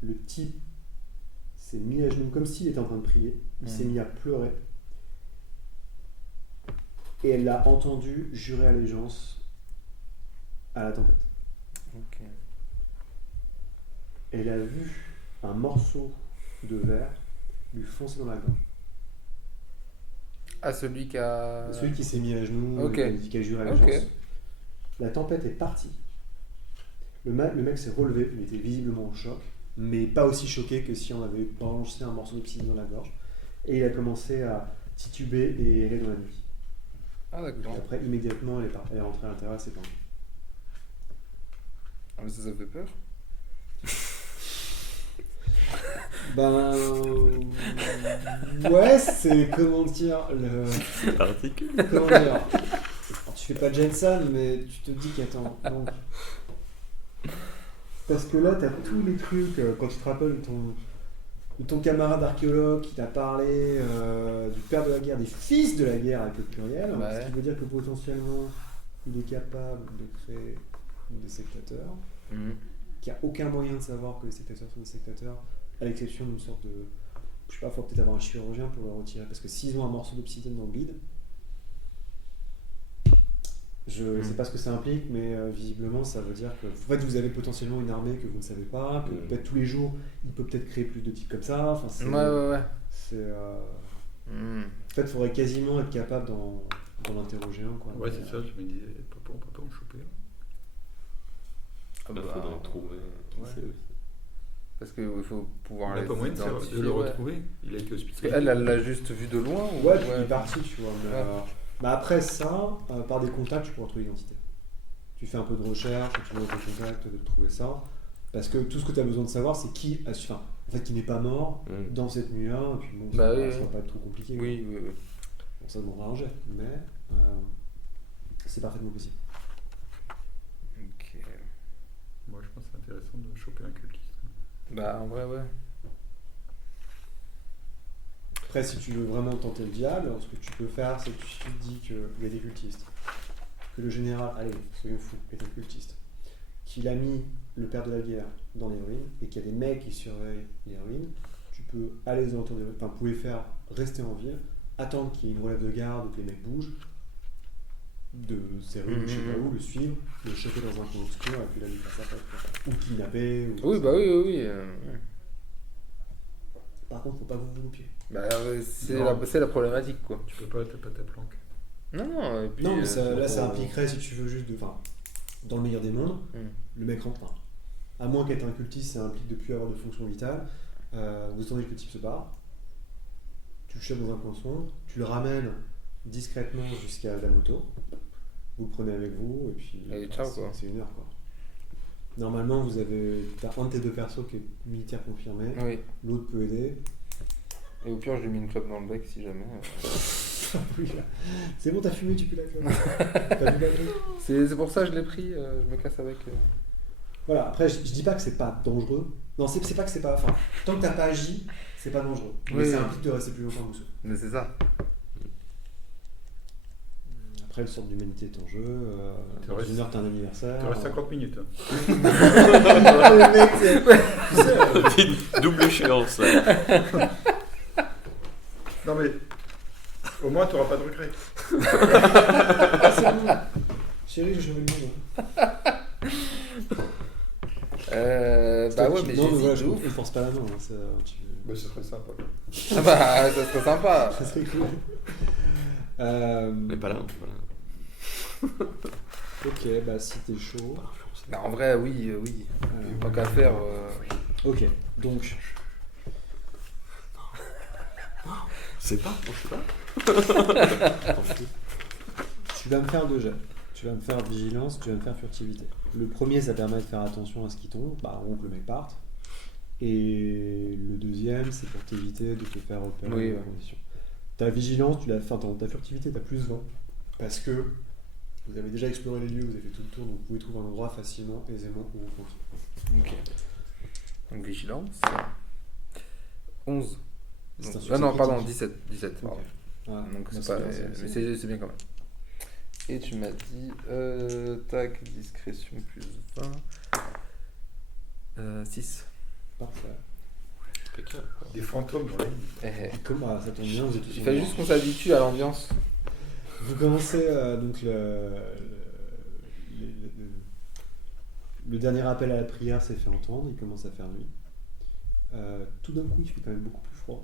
Le type s'est mis à genoux comme s'il était en train de prier. Il s'est mis à pleurer. Et elle l'a entendu jurer allégeance à la tempête. Ok. Elle a vu un morceau de verre lui foncer dans la gorge. Ah, celui qui s'est mis à genoux, okay. qui a juré allégeance. Okay. La tempête est partie. Le mec s'est relevé, il était visiblement en choc, mais pas aussi choqué que si on avait balancé un morceau d'obsidienne dans la gorge. Et il a commencé à tituber et errer dans la nuit. Ah d'accord. Et après, immédiatement, elle est rentrée à l'intérieur, elle s'est pendue. Ah mais ça fait peur. Ben... ouais, c'est... comment dire... C'est particulier. Comment dire... Alors, tu fais pas Jensen, mais tu te dis qu'attends... Donc, Parce que là, t'as tous les trucs, quand tu te rappelles de ton camarade archéologue qui t'a parlé du père de la guerre, des fils de la guerre avec le pluriel, ce qui veut dire que potentiellement, il est capable de créer des sectateurs, qu'il n'y a aucun moyen de savoir que les sectateurs sont des sectateurs, à l'exception d'une sorte de... Je sais pas, il faut peut-être avoir un chirurgien pour le retirer, parce que s'ils ont un morceau d'obsidienne dans le bide, je ne sais pas ce que ça implique, mais visiblement ça veut dire que en fait, vous avez potentiellement une armée que vous ne savez pas, que peut-être tous les jours il peut peut-être créer plus de types comme ça. Enfin, c'est, ouais. En fait, il faudrait quasiment être capable d'en interroger un. Quoi. Ouais, c'est ça, je me disais, on peut pas en choper. Il faudrait en trouver. Parce qu'il faut pouvoir il n'a pas moyen de le retrouver. Il a été hospitalisé. Elle l'a juste vu de loin ou... Ouais, il est parti, tu vois. Mais, bah après ça, par des contacts, tu pourras trouver l'identité. Tu fais un peu de recherche, tu vois des contacts, de trouver ça. Parce que tout ce que tu as besoin de savoir, c'est qui n'est pas mort dans cette nuit-là. Et puis bon, ça va pas être trop compliqué. Oui. Bon, ça demandera un jet, mais c'est parfaitement possible. Ok. Moi, je pense que c'est intéressant de choper un cultiste. Bah, en vrai, ouais. Après, si tu veux vraiment tenter le diable, ce que tu peux faire, c'est que si tu te dis qu'il y a des cultistes, que le général, allez, soyons fous, est un cultiste, qu'il a mis le père de la guerre dans les ruines, et qu'il y a des mecs qui surveillent les ruines, tu peux aller aux alentours des ruines, vous pouvez faire rester en ville, attendre qu'il y ait une relève de garde ou que les mecs bougent, de ces ruines, je sais pas où, le suivre, le choper dans un coin obscur, et puis là, lui faire ça, ou kidnapper. Oui, bah oui. Par contre, faut pas vous louper. Bah, c'est la problématique, quoi. Tu peux pas, t'as pas ta planque. Non, et puis... Non, mais ça impliquerait, si tu veux, juste dans le meilleur des mondes, le mec rentre pas. À moins qu'être un cultiste, ça implique de plus avoir de fonction vitale. Vous attendez que le type se barre, tu le chopes dans un coin sombre, tu le ramènes discrètement jusqu'à la moto, vous le prenez avec vous, et puis ciao, quoi. C'est 1 heure, quoi. Normalement, t'as un de tes deux persos qui est militaire confirmé, l'autre peut aider. Et au pire, je lui mets une clope dans le bec si jamais. Oui, là. C'est bon, t'as fumé, tu peux la clope. T'as vu la clope. C'est pour ça que je l'ai pris, je me casse avec. Voilà, après, je dis pas que c'est pas dangereux. Non, c'est pas que c'est pas. Enfin, tant que t'as pas agi, c'est pas dangereux. Mais ça implique de rester plus longtemps mousseux. Mais c'est ça. Après, le sort d'humanité est en jeu. Dans 1 heure, t'as un anniversaire. Tu restes 50 minutes. Le mec, c'est. Double échéance. Non mais, au moins tu n'auras pas de regrets. Ah, c'est bon. Chérie, j'ai changé le monde. Bah ouais, mais non, j'hésite voilà, de ouf. je force pas la main. Hein, Bah, ce serait sympa. Ah bah, ça serait sympa. Ça serait cool. Mais pas là, voilà. Ok, bah si t'es chaud. Bah en vrai, oui. Tant qu'à faire. Ok, donc. C'est pas, je sais pas. Tu vas me faire 2 jets. Tu vas me faire vigilance, tu vas me faire furtivité. Le premier, ça permet de faire attention à ce qui tombe, en gros que le mec parte. Et le deuxième, c'est pour t'éviter de te faire repérer dans la condition. Ta vigilance, ta furtivité, t'as plus 20. Parce que vous avez déjà exploré les lieux, vous avez fait tout le tour, donc vous pouvez trouver un endroit facilement, aisément où vous confiez. Ok. Donc vigilance. 11. Donc, non, pardon, 17. Pardon. Okay. Ah, donc c'est pas. Mais c'est bien quand même. Et tu m'as dit. Tac, discrétion plus 20. 6. Parfait. Des fantômes dans la ligne. Comment ça tombe bien, vous êtes tous. Il fallait juste qu'on s'habitue à l'ambiance. Vous commencez donc le dernier appel à la prière s'est fait entendre, il commence à faire nuit. Tout d'un coup, il fait quand même beaucoup plus froid.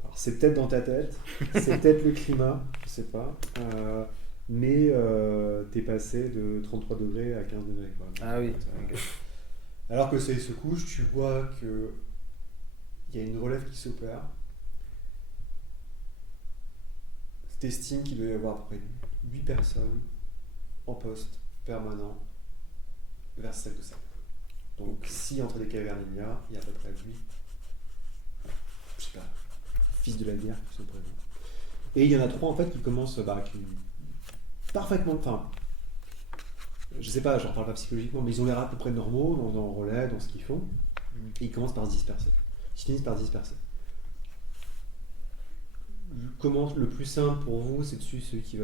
Alors, c'est peut-être dans ta tête, c'est peut-être le climat, je sais pas. Mais t'es passé de 33 degrés à 15 degrés. Quoi. Ah oui. Okay. Alors que le soleil se couche, tu vois que il y a une relève qui s'opère. T'estimes qu'il doit y avoir à peu près 8 personnes en poste permanent vers celle de ça. Donc si entre les cavernes il y a à peu près 8 fils de la guerre qui sont présents. Et il y en a 3 en fait qui commencent parfaitement, je sais pas, j'en parle pas psychologiquement, mais ils ont l'air à peu près normaux dans le relais, dans ce qu'ils font, et ils commencent par se disperser. Ils finissent par se disperser. Comment le plus simple pour vous, c'est de suivre celui qui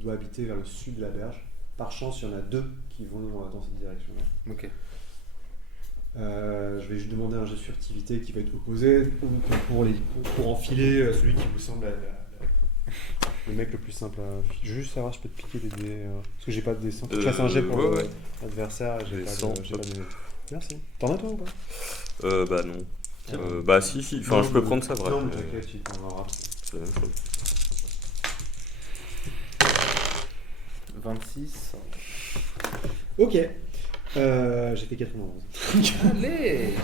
doit habiter vers le sud de la berge. Par chance, il y en a 2 qui vont dans cette direction-là. Ok. Je vais juste demander un jet de furtivité qui va être opposé pour enfiler celui qui vous semble le mec le plus simple. Je veux juste savoir, je peux te piquer des dés. Parce que j'ai pas de dés 100. Tu fasses un jet pour l'adversaire. J'ai pas de dés. Merci. T'en as toi ou pas Bah non. Bah si. Enfin, je peux prendre ça, vrai. Non, mais t'inquiète, tu t'en auras. C'est la même chose. 26. Ok. J'ai fait 91. Allez.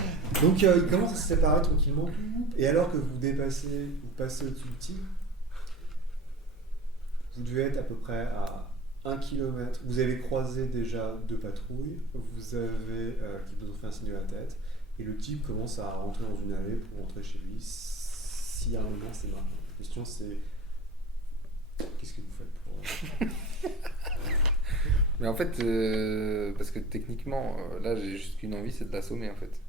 Donc il commence à se séparer tranquillement. Et alors que vous passez au-dessus du Tigre, vous devez être à peu près à 1 km. Vous avez croisé déjà 2 patrouilles. Vous avez qui vous ont fait un signe de la tête. Et le type commence à rentrer dans une allée pour rentrer chez lui. S'il y a un moment, c'est maintenant. La question c'est qu'est-ce que vous faites pour... Mais en fait, parce que techniquement, là j'ai juste qu'une envie, c'est de l'assommer en fait.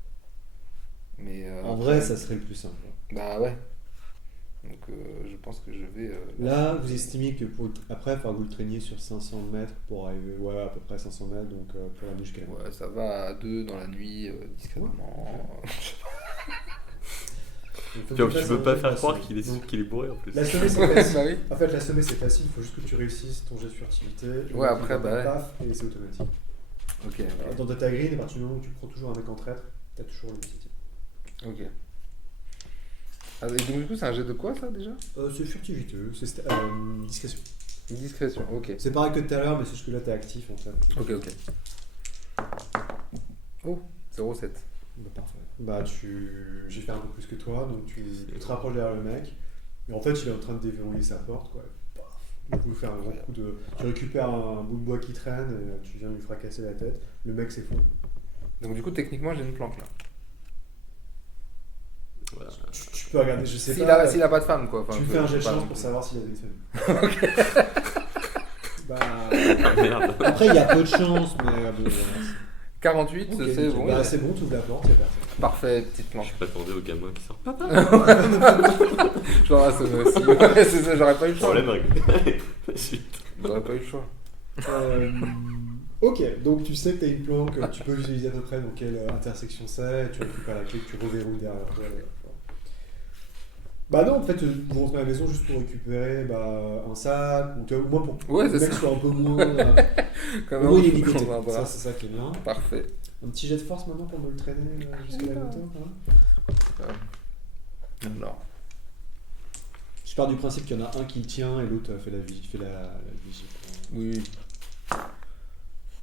Mais en vrai, ça serait le plus simple. Bah ouais. Donc je pense que je vais... là, vous estimez que après, il faudra que vous le traîniez sur 500 mètres pour arriver, à peu près 500 mètres, donc pour l'amener jusqu'à là. Ouais, ça va à 2 dans la nuit, discrètement. Puis tu peux pas faire croire qu'il est bourré en plus. L'assommer, c'est facile. Bah oui. En fait, l'assommer, c'est facile, il faut juste que tu réussisses ton jet de furtivité. Ouais, après, bah ouais. Paf, et c'est automatique. Ok. Dans ta grille, à partir du moment où tu prends toujours un mec en traître, t'as toujours l'initiative. Ok. Ah, et donc du coup, c'est un jet de quoi ça déjà? C'est furtivité, c'est discrétion. Discrétion, ok. C'est pareil que tout à l'heure, mais c'est juste que là, t'es actif en fait. Ok. Oh, 0,7. Bah, parfait. Bah, j'ai fait un peu plus que toi, donc tu te rapproches derrière le mec. Et en fait, il est en train de déverrouiller sa porte, quoi. Paf. Donc, vous faire un grand coup de. Tu récupères un bout de bois qui traîne, et tu viens lui fracasser la tête. Le mec s'effondre. Donc, du coup, techniquement, j'ai une planque là. Voilà. Tu peux regarder, je sais pas. S'il a pas de femme, quoi. Enfin, tu fais un jet de chance pour savoir s'il a des femmes. Ok. Bah. Ah merde. Après, il y a peu de chance, mais. Bon, 48, okay, c'est bon. Bah, c'est bon, tu ouvres la porte, c'est parfait. Parfait, petite planche. Je m'attendais au gamin qui sort. Papa. Je l'aurais assommé aussi. Ouais, c'est ça, j'aurais pas eu le choix. Problème réglé. J'aurais pas eu le choix. Ok, donc tu sais que tu as une planque, tu peux visualiser à peu près dans quelle intersection c'est, tu récupères la clé que tu reverrouilles derrière toi. Bah non, en fait, vous rentrez à la maison juste pour récupérer un sac, ou au moins pour que le mec soit un peu moins... Comme au moins il est limité, ça, c'est ça qui est bien. Parfait. Un petit jet de force maintenant pour me le traîner jusqu'à la hauteur, quand même. Alors. Je pars du principe qu'il y en a un qui le tient et l'autre fait la vigie. Oui.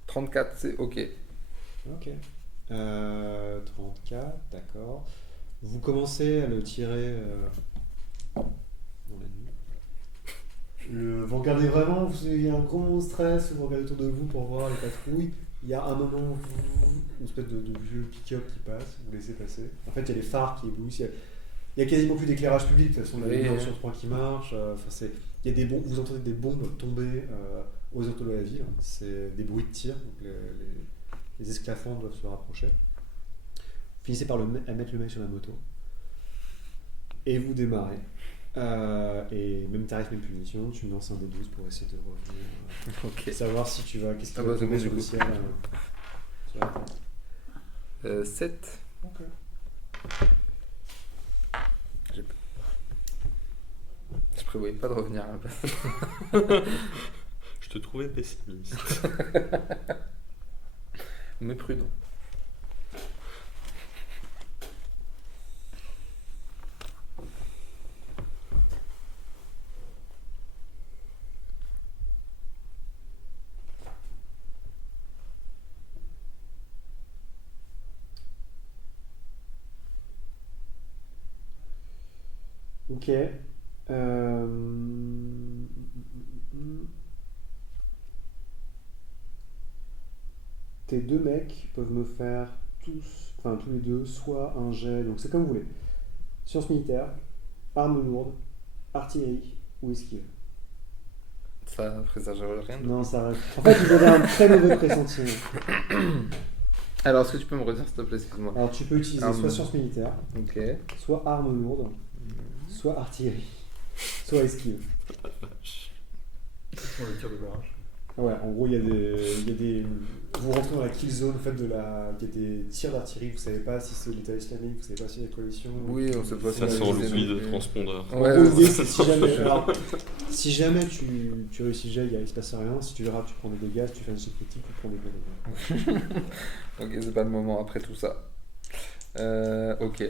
34, c'est ok. Ok. 34, d'accord. Vous commencez à le tirer dans la nuit. Vous regardez vraiment, il y a un gros moment de stress, vous regardez autour de vous pour voir les patrouilles. Il y a un moment où une espèce de vieux pick-up qui passe, vous laissez passer. En fait, il y a les phares qui éblouissent. Il y a quasiment plus d'éclairage public, de toute façon, il y a une sur 3 qui marche. Il y a des bombes, vous entendez des bombes tomber aux alentours de la ville. C'est des bruits de tir, donc les esclafands doivent se rapprocher. Vous finissez par mettre le mec sur la moto. Et vous démarrez. Et même tarif, même punition, tu me lances un D12 pour essayer de revenir. Ok. Savoir si tu vas. Qu'est-ce qui va c'est bon, sur le ciel sur la tête. 7. Ok. Je prévoyais pas de revenir à la place. Je te trouvais pessimiste. Mais prudent. Ok. Tes deux mecs peuvent me faire tous les deux, soit un jet, donc c'est comme vous voulez. Sciences militaires, armes lourdes, artillerie ou esquive. Ça présage rien. Non, ça reste. En fait, vous avez un très mauvais pressentiment. Alors, est-ce que tu peux me redire, s'il te plaît, excuse-moi. Alors, tu peux utiliser soit sciences militaires, Ok. soit armes lourdes, soit artillerie, soit esquive. Pour le tir de barrage. Ouais, en gros, il y a des. Vous rentrez dans la kill zone, en fait, il y a des tirs d'artillerie, vous savez pas si c'est l'État islamique, vous savez pas si c'est la coalition. Oui, on sait pas si Ça c'est sent les l'oubli de ennemis. transpondeur. En Ouais, gros, ouais. l'idée, c'est si jamais tu réussis le jet, il ne se passe rien. Si tu verras, tu prends des dégâts, si tu fais un échec critique, tu prends des dégâts. Ok, c'est pas le moment après tout ça. Ok.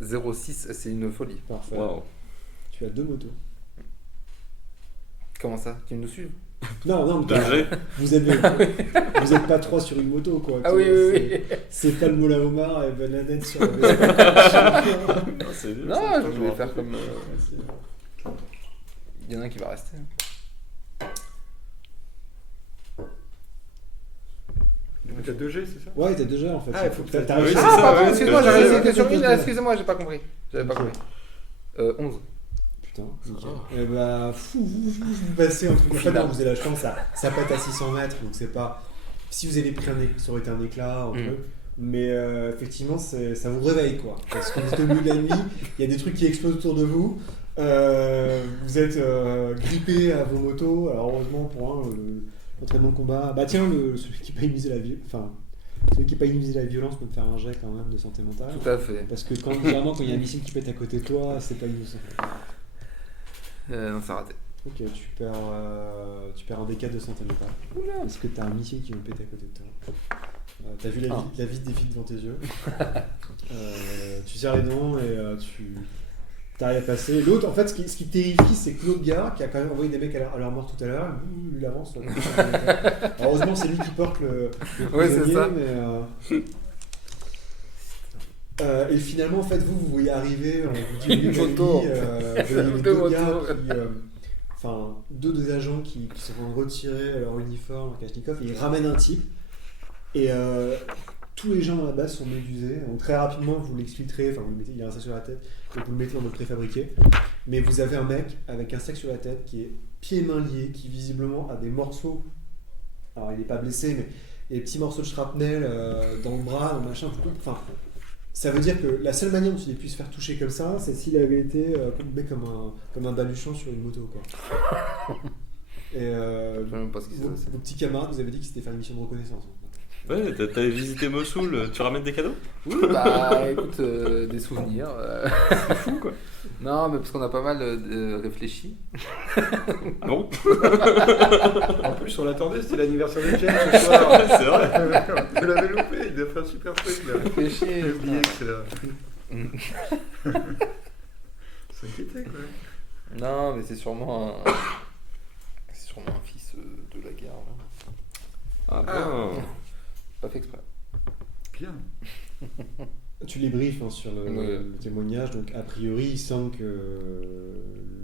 06, c'est une folie. Parfait. Waouh. Tu as 2 motos. Comment ça? Qui nous suivent? Non, Danger. vous êtes pas 3 sur une moto, quoi. Ah oui, oui. C'est pas le Mola Omar et Bernadette sur la Non, c'est nul, Non, ça. je voulais faire comme. Il y en a un qui va rester. T'as 2G, c'est ça? Ouais, t'as 2 jeux en fait. Ah, il faut que t'as oui, réussi. c'est Ah, ça, pardon, ouais, excuse-moi, c'est j'avais ça. essayé que sur une. Ouais. Excusez-moi, j'ai pas compris. J'avais pas Ok. compris. 11. Putain, nickel. Ah. Et bah, vous passez un truc. En fait, non, vous avez la chance, ça pète à 600 mètres, donc c'est pas. Si vous avez pris ça aurait été un éclat, un peu. Mais effectivement, ça vous réveille, quoi. Parce que vous êtes au milieu de la nuit, il y a des trucs qui explosent autour de vous. Vous êtes grippé à vos motos. Alors, heureusement, pour l'entraînement de combat. Bah, tiens, celui qui n'a pas initié la violence peut me faire un jet quand même de santé mentale. Tout à fait. Parce que généralement, quand il y a un missile qui pète à côté de toi, c'est pas innocent. Non, ça a raté. Ok, tu perds un D4 de santé mentale. Oula. Est-ce que t'as un missile qui veut péter à côté de toi? T'as vu la vie défile devant tes yeux. Tu serres les dents et tu arrives à passer. L'autre, en fait, ce qui terrifie, c'est que l'autre gars, qui a quand même envoyé des mecs à leur mort tout à l'heure, il avance. Heureusement, c'est lui qui porte le Ouais, c'est prisonnier, ça. Et finalement, en fait, vous voyez arriver, on vous dit Une vous voyez moto. les Deux deux gars motos. enfin, deux des agents qui se font retirer leur uniforme, leur Kalachnikov, et ils ramènent un type. Et tous les gens dans la base sont médusés. Donc très rapidement, vous l'exfiltrez, enfin, vous le mettez, il a un sac sur la tête, et vous le mettez dans votre préfabriqué. Mais vous avez un mec avec un sac sur la tête qui est pieds et mains liés, qui visiblement a des morceaux. Alors il n'est pas blessé, mais il y a des petits morceaux de shrapnel dans le bras, dans le machin. Enfin, ça veut dire que la seule manière dont il ait pu se faire toucher comme ça, c'est s'il avait été tombé comme un baluchon sur une moto, quoi. Et Je sais même pas ce qui s'est vos passé. petits camarades, vous avez dit qu'ils s'étaient fait une mission de reconnaissance. Ouais, t'avais visité Mossoul, tu ramènes des cadeaux? Oui, bah écoute, des souvenirs. C'est fou, quoi. Non, mais parce qu'on a pas mal réfléchi. Bon, En plus, on l'attendait, c'était l'anniversaire de James ce soir. c'est vrai. Vous l'avez loupé, il a fait un super truc là. Réfléchi. J'ai oublié que c'est là. S'inquiéter quoi. Non, mais c'est sûrement un fils de la guerre. Là. Ah ben. Pas fait exprès. Bien. Tu les briefes sur Ouais. le témoignage, donc a priori il semble que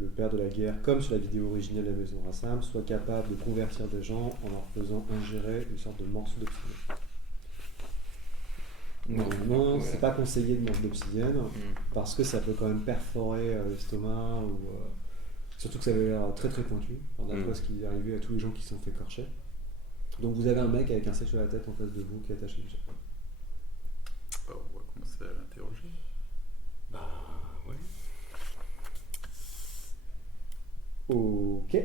le père de la guerre, comme sur la vidéo originale de la maison Rassam, soit capable de convertir des gens en leur faisant ingérer une sorte de morceau d'obsidienne. Normalement, c'est pas conseillé de manger d'obsidienne parce que ça peut quand même perforer l'estomac ou surtout que ça avait l'air très très pointu, d'après ce qui est arrivé à tous les gens qui se sont fait corcher. Donc vous avez un mec avec un sac sur la tête en face de vous qui est attaché du chapeau. Bon, on va commencer à l'interroger. Bah, ouais. Ok.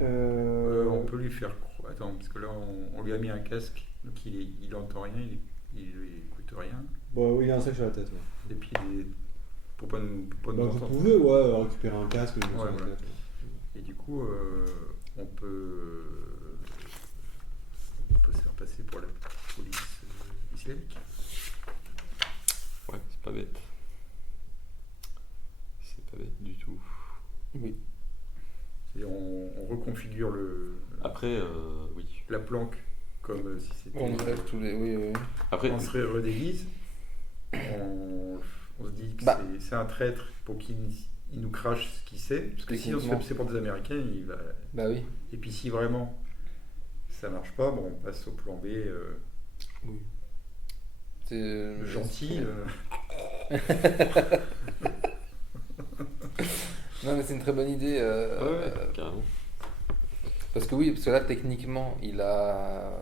On peut lui faire croire. Attends, parce que là on lui a mis un casque, donc il entend rien, il écoute rien. Bon, oui, il a un sac sur la tête. Ouais. Et puis pour pas nous Bah, vous entendre. pouvez récupérer un casque et le mettre sur la voilà. tête. Et du coup, on peut se faire passer pour la police islamique. Ouais, c'est pas bête. C'est pas bête du tout. Oui. Et on reconfigure Après, oui. la planque comme si c'était. On enlève tous les. Oui, oui. Après, On se redéguise. On se dit que Bah. c'est un traître pour qu'il nous crache ce qu'il sait. Parce que si on se fait passer pour des Américains, il va. Bah oui. Et puis si vraiment ça marche pas, bon, on passe au plan B. Oui. C'est Gentil. Non, mais c'est une très bonne idée. Carrément. Parce que là, techniquement, il a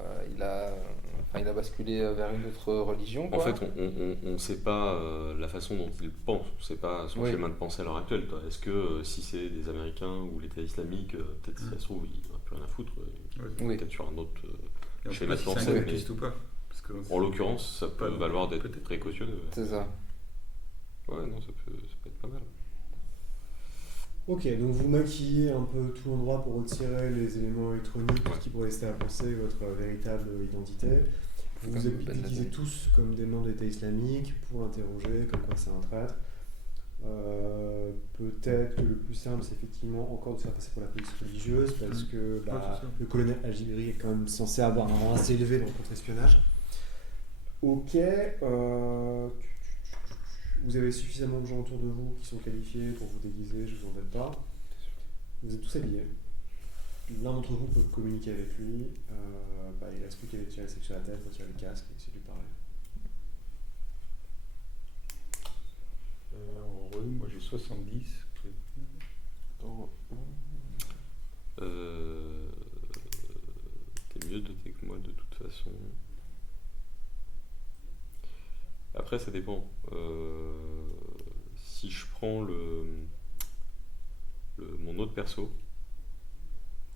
basculé vers une autre religion, En quoi. fait, on ne sait pas la façon dont il pense, on ne sait pas son schéma de pensée à l'heure actuelle. Est-ce que si c'est des Américains ou l'État islamique, peut-être si ça se trouve, il n'aura plus rien à foutre, peut-être sur un autre schéma de pensée. Ou pas. Parce que en l'occurrence, ça peut valoir d'être précautionneux. C'est ça. Ouais, non, ça peut être pas mal. Ok, donc vous maquillez un peu tout l'endroit pour retirer les éléments électroniques qui pourraient laisser à penser votre véritable identité. Vous vous déguisez tous comme des membres de l'État islamique pour l'interroger, comme quoi c'est un traître. Peut-être que le plus simple, c'est effectivement encore de se faire passer pour la police religieuse, parce que le colonel Al-Jibri est quand même censé avoir un rang assez élevé dans le contre-espionnage. Ok, vous avez suffisamment de gens autour de vous qui sont qualifiés pour vous déguiser, je vous embête pas. Vous êtes tous habillés. L'un d'entre vous peut communiquer avec lui. Il reste plus qu'à lui tirer le sac sur la tête, retirer le casque et essayer de lui parler. En rue, moi j'ai 70. T'es mieux doté que moi de toute façon. Après, ça dépend. Si je prends mon autre perso.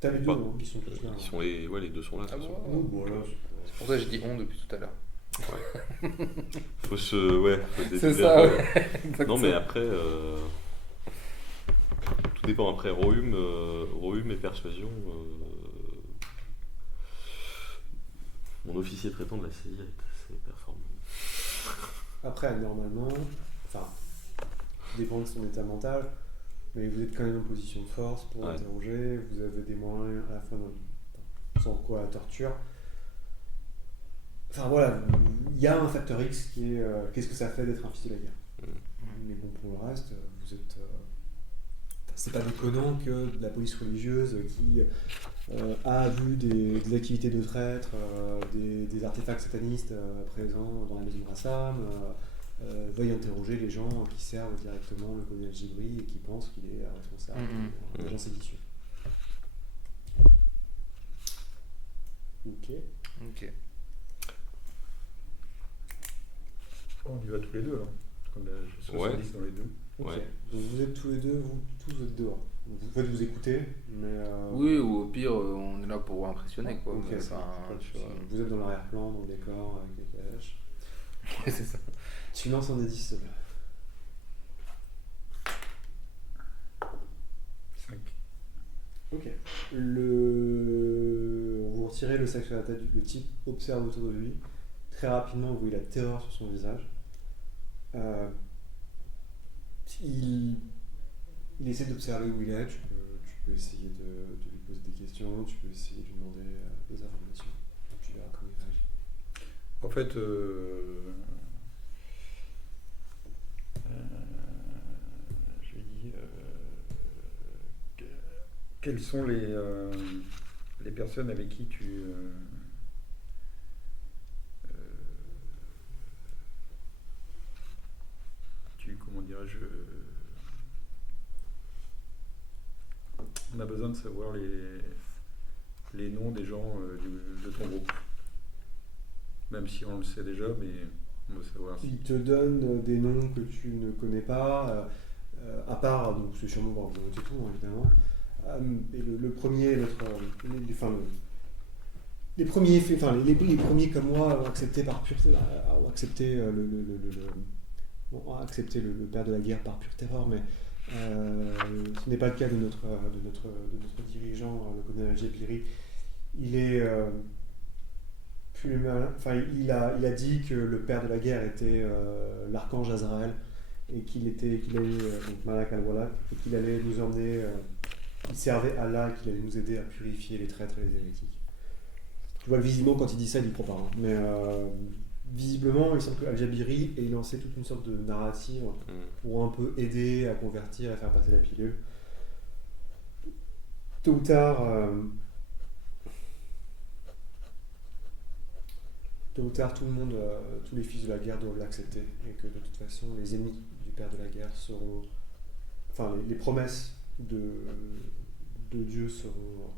T'as les deux, non? Ils sont tous là. Les deux sont là. Ah bon, voilà. C'est pour ça que j'ai dit on depuis tout à l'heure. Ouais. faut c'est ça, ouais. Non, mais après, tout dépend. Après, Rohum et Persuasion. Mon officier traitant de la CIA est assez performant. Après, normalement, tout dépend de son état mental, mais vous êtes quand même en position de force pour l'interroger, vous avez des moyens à la fois sans quoi la torture. Enfin voilà, il y a un facteur X qui est qu'est-ce que ça fait d'être un fils de la guerre. Mais bon, pour le reste, vous êtes. C'est pas déconnant que la police religieuse qui a vu des activités de traîtres, des artefacts satanistes présents dans la maison de Rassam, veuille interroger les gens qui servent directement le colonel Jibri et qui pensent qu'il est responsable des gens séditieux. Ok. On y va tous les deux là. Comme j'ai 70 dans les deux. Ok. Donc vous êtes tous les deux, vous tous êtes dehors. Donc vous pouvez vous écouter, mais. Oui, ou au pire, on est là pour impressionner, quoi. Ok, vous êtes dans l'arrière-plan, dans le décor, avec des caches. C'est ça. Tu lances un des 10, s'il te plaît. 5. Ok. Vous retirez le sac sur la tête, le type observe autour de lui. Très rapidement, vous voyez la terreur sur son visage. Il essaie d'observer où il est. Tu peux essayer de lui poser des questions, tu peux essayer de lui demander des informations. Tu verras comment il réagit. En fait, je lui dis quelles sont les personnes avec qui tu comment dirais-je, on a besoin de savoir les noms des gens de ton groupe. Même si on le sait déjà, mais on veut savoir si... Il te donne des noms que tu ne connais pas, à part, donc c'est sûrement voir vous notez tout, évidemment. Et le premier, les premiers comme moi ont accepté par pure ont accepté accepté le père de la guerre par pure terreur, mais ce n'est pas le cas de notre dirigeant, le colonel Al-Jibri. Il est plus malin. Enfin, il a dit que le père de la guerre était l'archange Azraël et qu'il allait donc Malak al-Wala, et qu'il allait nous emmener, qu'il servait Allah et qu'il allait nous aider à purifier les traîtres et les hérétiques. Tu vois, visiblement, quand il dit ça, il y croit pas. Hein. Mais visiblement, il semble que Al-Jabiri ait lancé toute une sorte de narrative pour un peu aider à convertir, à faire passer la pilule. Tôt ou tard, tout le monde, tous les fils de la guerre doivent l'accepter, et que de toute façon, les ennemis du père de la guerre seront enfin, les promesses de Dieu seront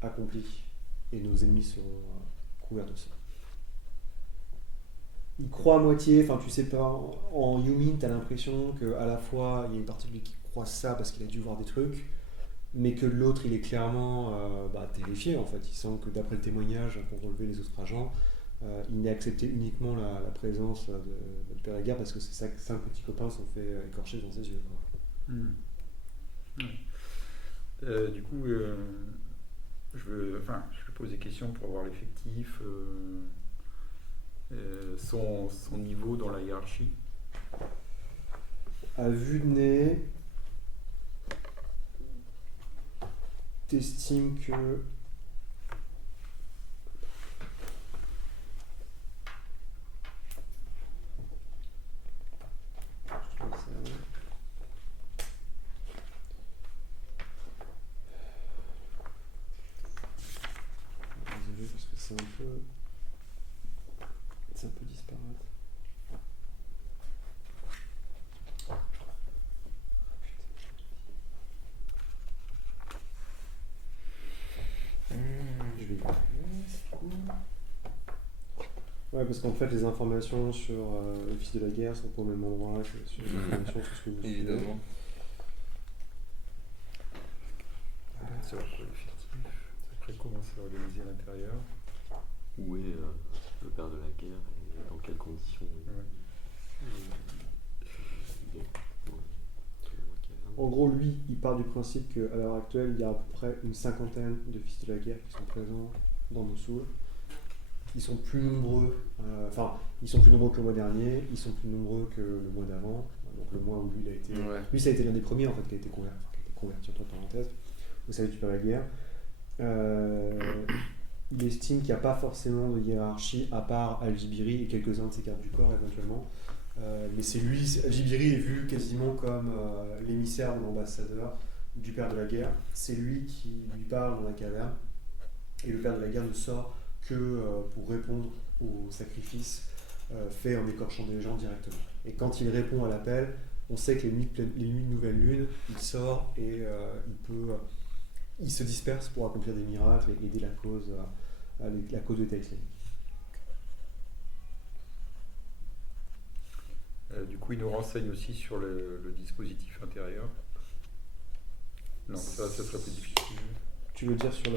accomplies et nos ennemis seront couverts de sang. Il croit à moitié, enfin tu sais pas, en Yumin, tu as l'impression qu'à la fois il y a une partie de lui qui croit ça parce qu'il a dû voir des trucs, mais que l'autre il est clairement terrifié en fait. Il sent que d'après le témoignage qu'ont relevé les autres agents, il n'a accepté uniquement la présence de Père Laguerre parce que c'est ça que 5 petits copains sont fait écorcher dans ses yeux. Quoi. Du coup, je vais poser des questions pour avoir l'effectif, son niveau dans la hiérarchie. À vue de nez, t'estimes que désolé parce que c'est un peu disparate. Je vais y arriver. Ouais, parce qu'en fait, les informations sur le fils de la guerre sont pas au même endroit que sur les informations sur ce que vous suivez. Évidemment. Sur l'effectif. Après, comment c'est organisé à l'intérieur. Où est le père de la guerre et dans quelles conditions il est En gros, lui, il part du principe qu'à l'heure actuelle, il y a à peu près une 50aine de fils de la guerre qui sont présents dans Mossoul. Ils sont plus nombreux, ils sont plus nombreux que le mois dernier, ils sont plus nombreux que le mois d'avant, donc le mois où lui, il a été... Ouais. Lui, ça a été l'un des premiers, en fait, qui a été converti, entre parenthèses, au service du père de la guerre. Il estime qu'il n'y a pas forcément de hiérarchie, à part Al-Jibiri et quelques-uns de ses gardes du corps, éventuellement. Mais c'est lui, Al-Jibiri est vu quasiment comme l'émissaire ou l'ambassadeur du père de la guerre. C'est lui qui lui parle dans la caverne, et le père de la guerre ne sort que pour répondre aux sacrifices faits en écorchant des gens directement. Et quand il répond à l'appel, on sait que les nuits de nouvelle lune, il sort et il se disperse pour accomplir des miracles et aider la cause de l'État islamique. Du coup, il nous renseigne aussi sur le dispositif intérieur. Non, ça serait plus difficile. Tu veux dire sur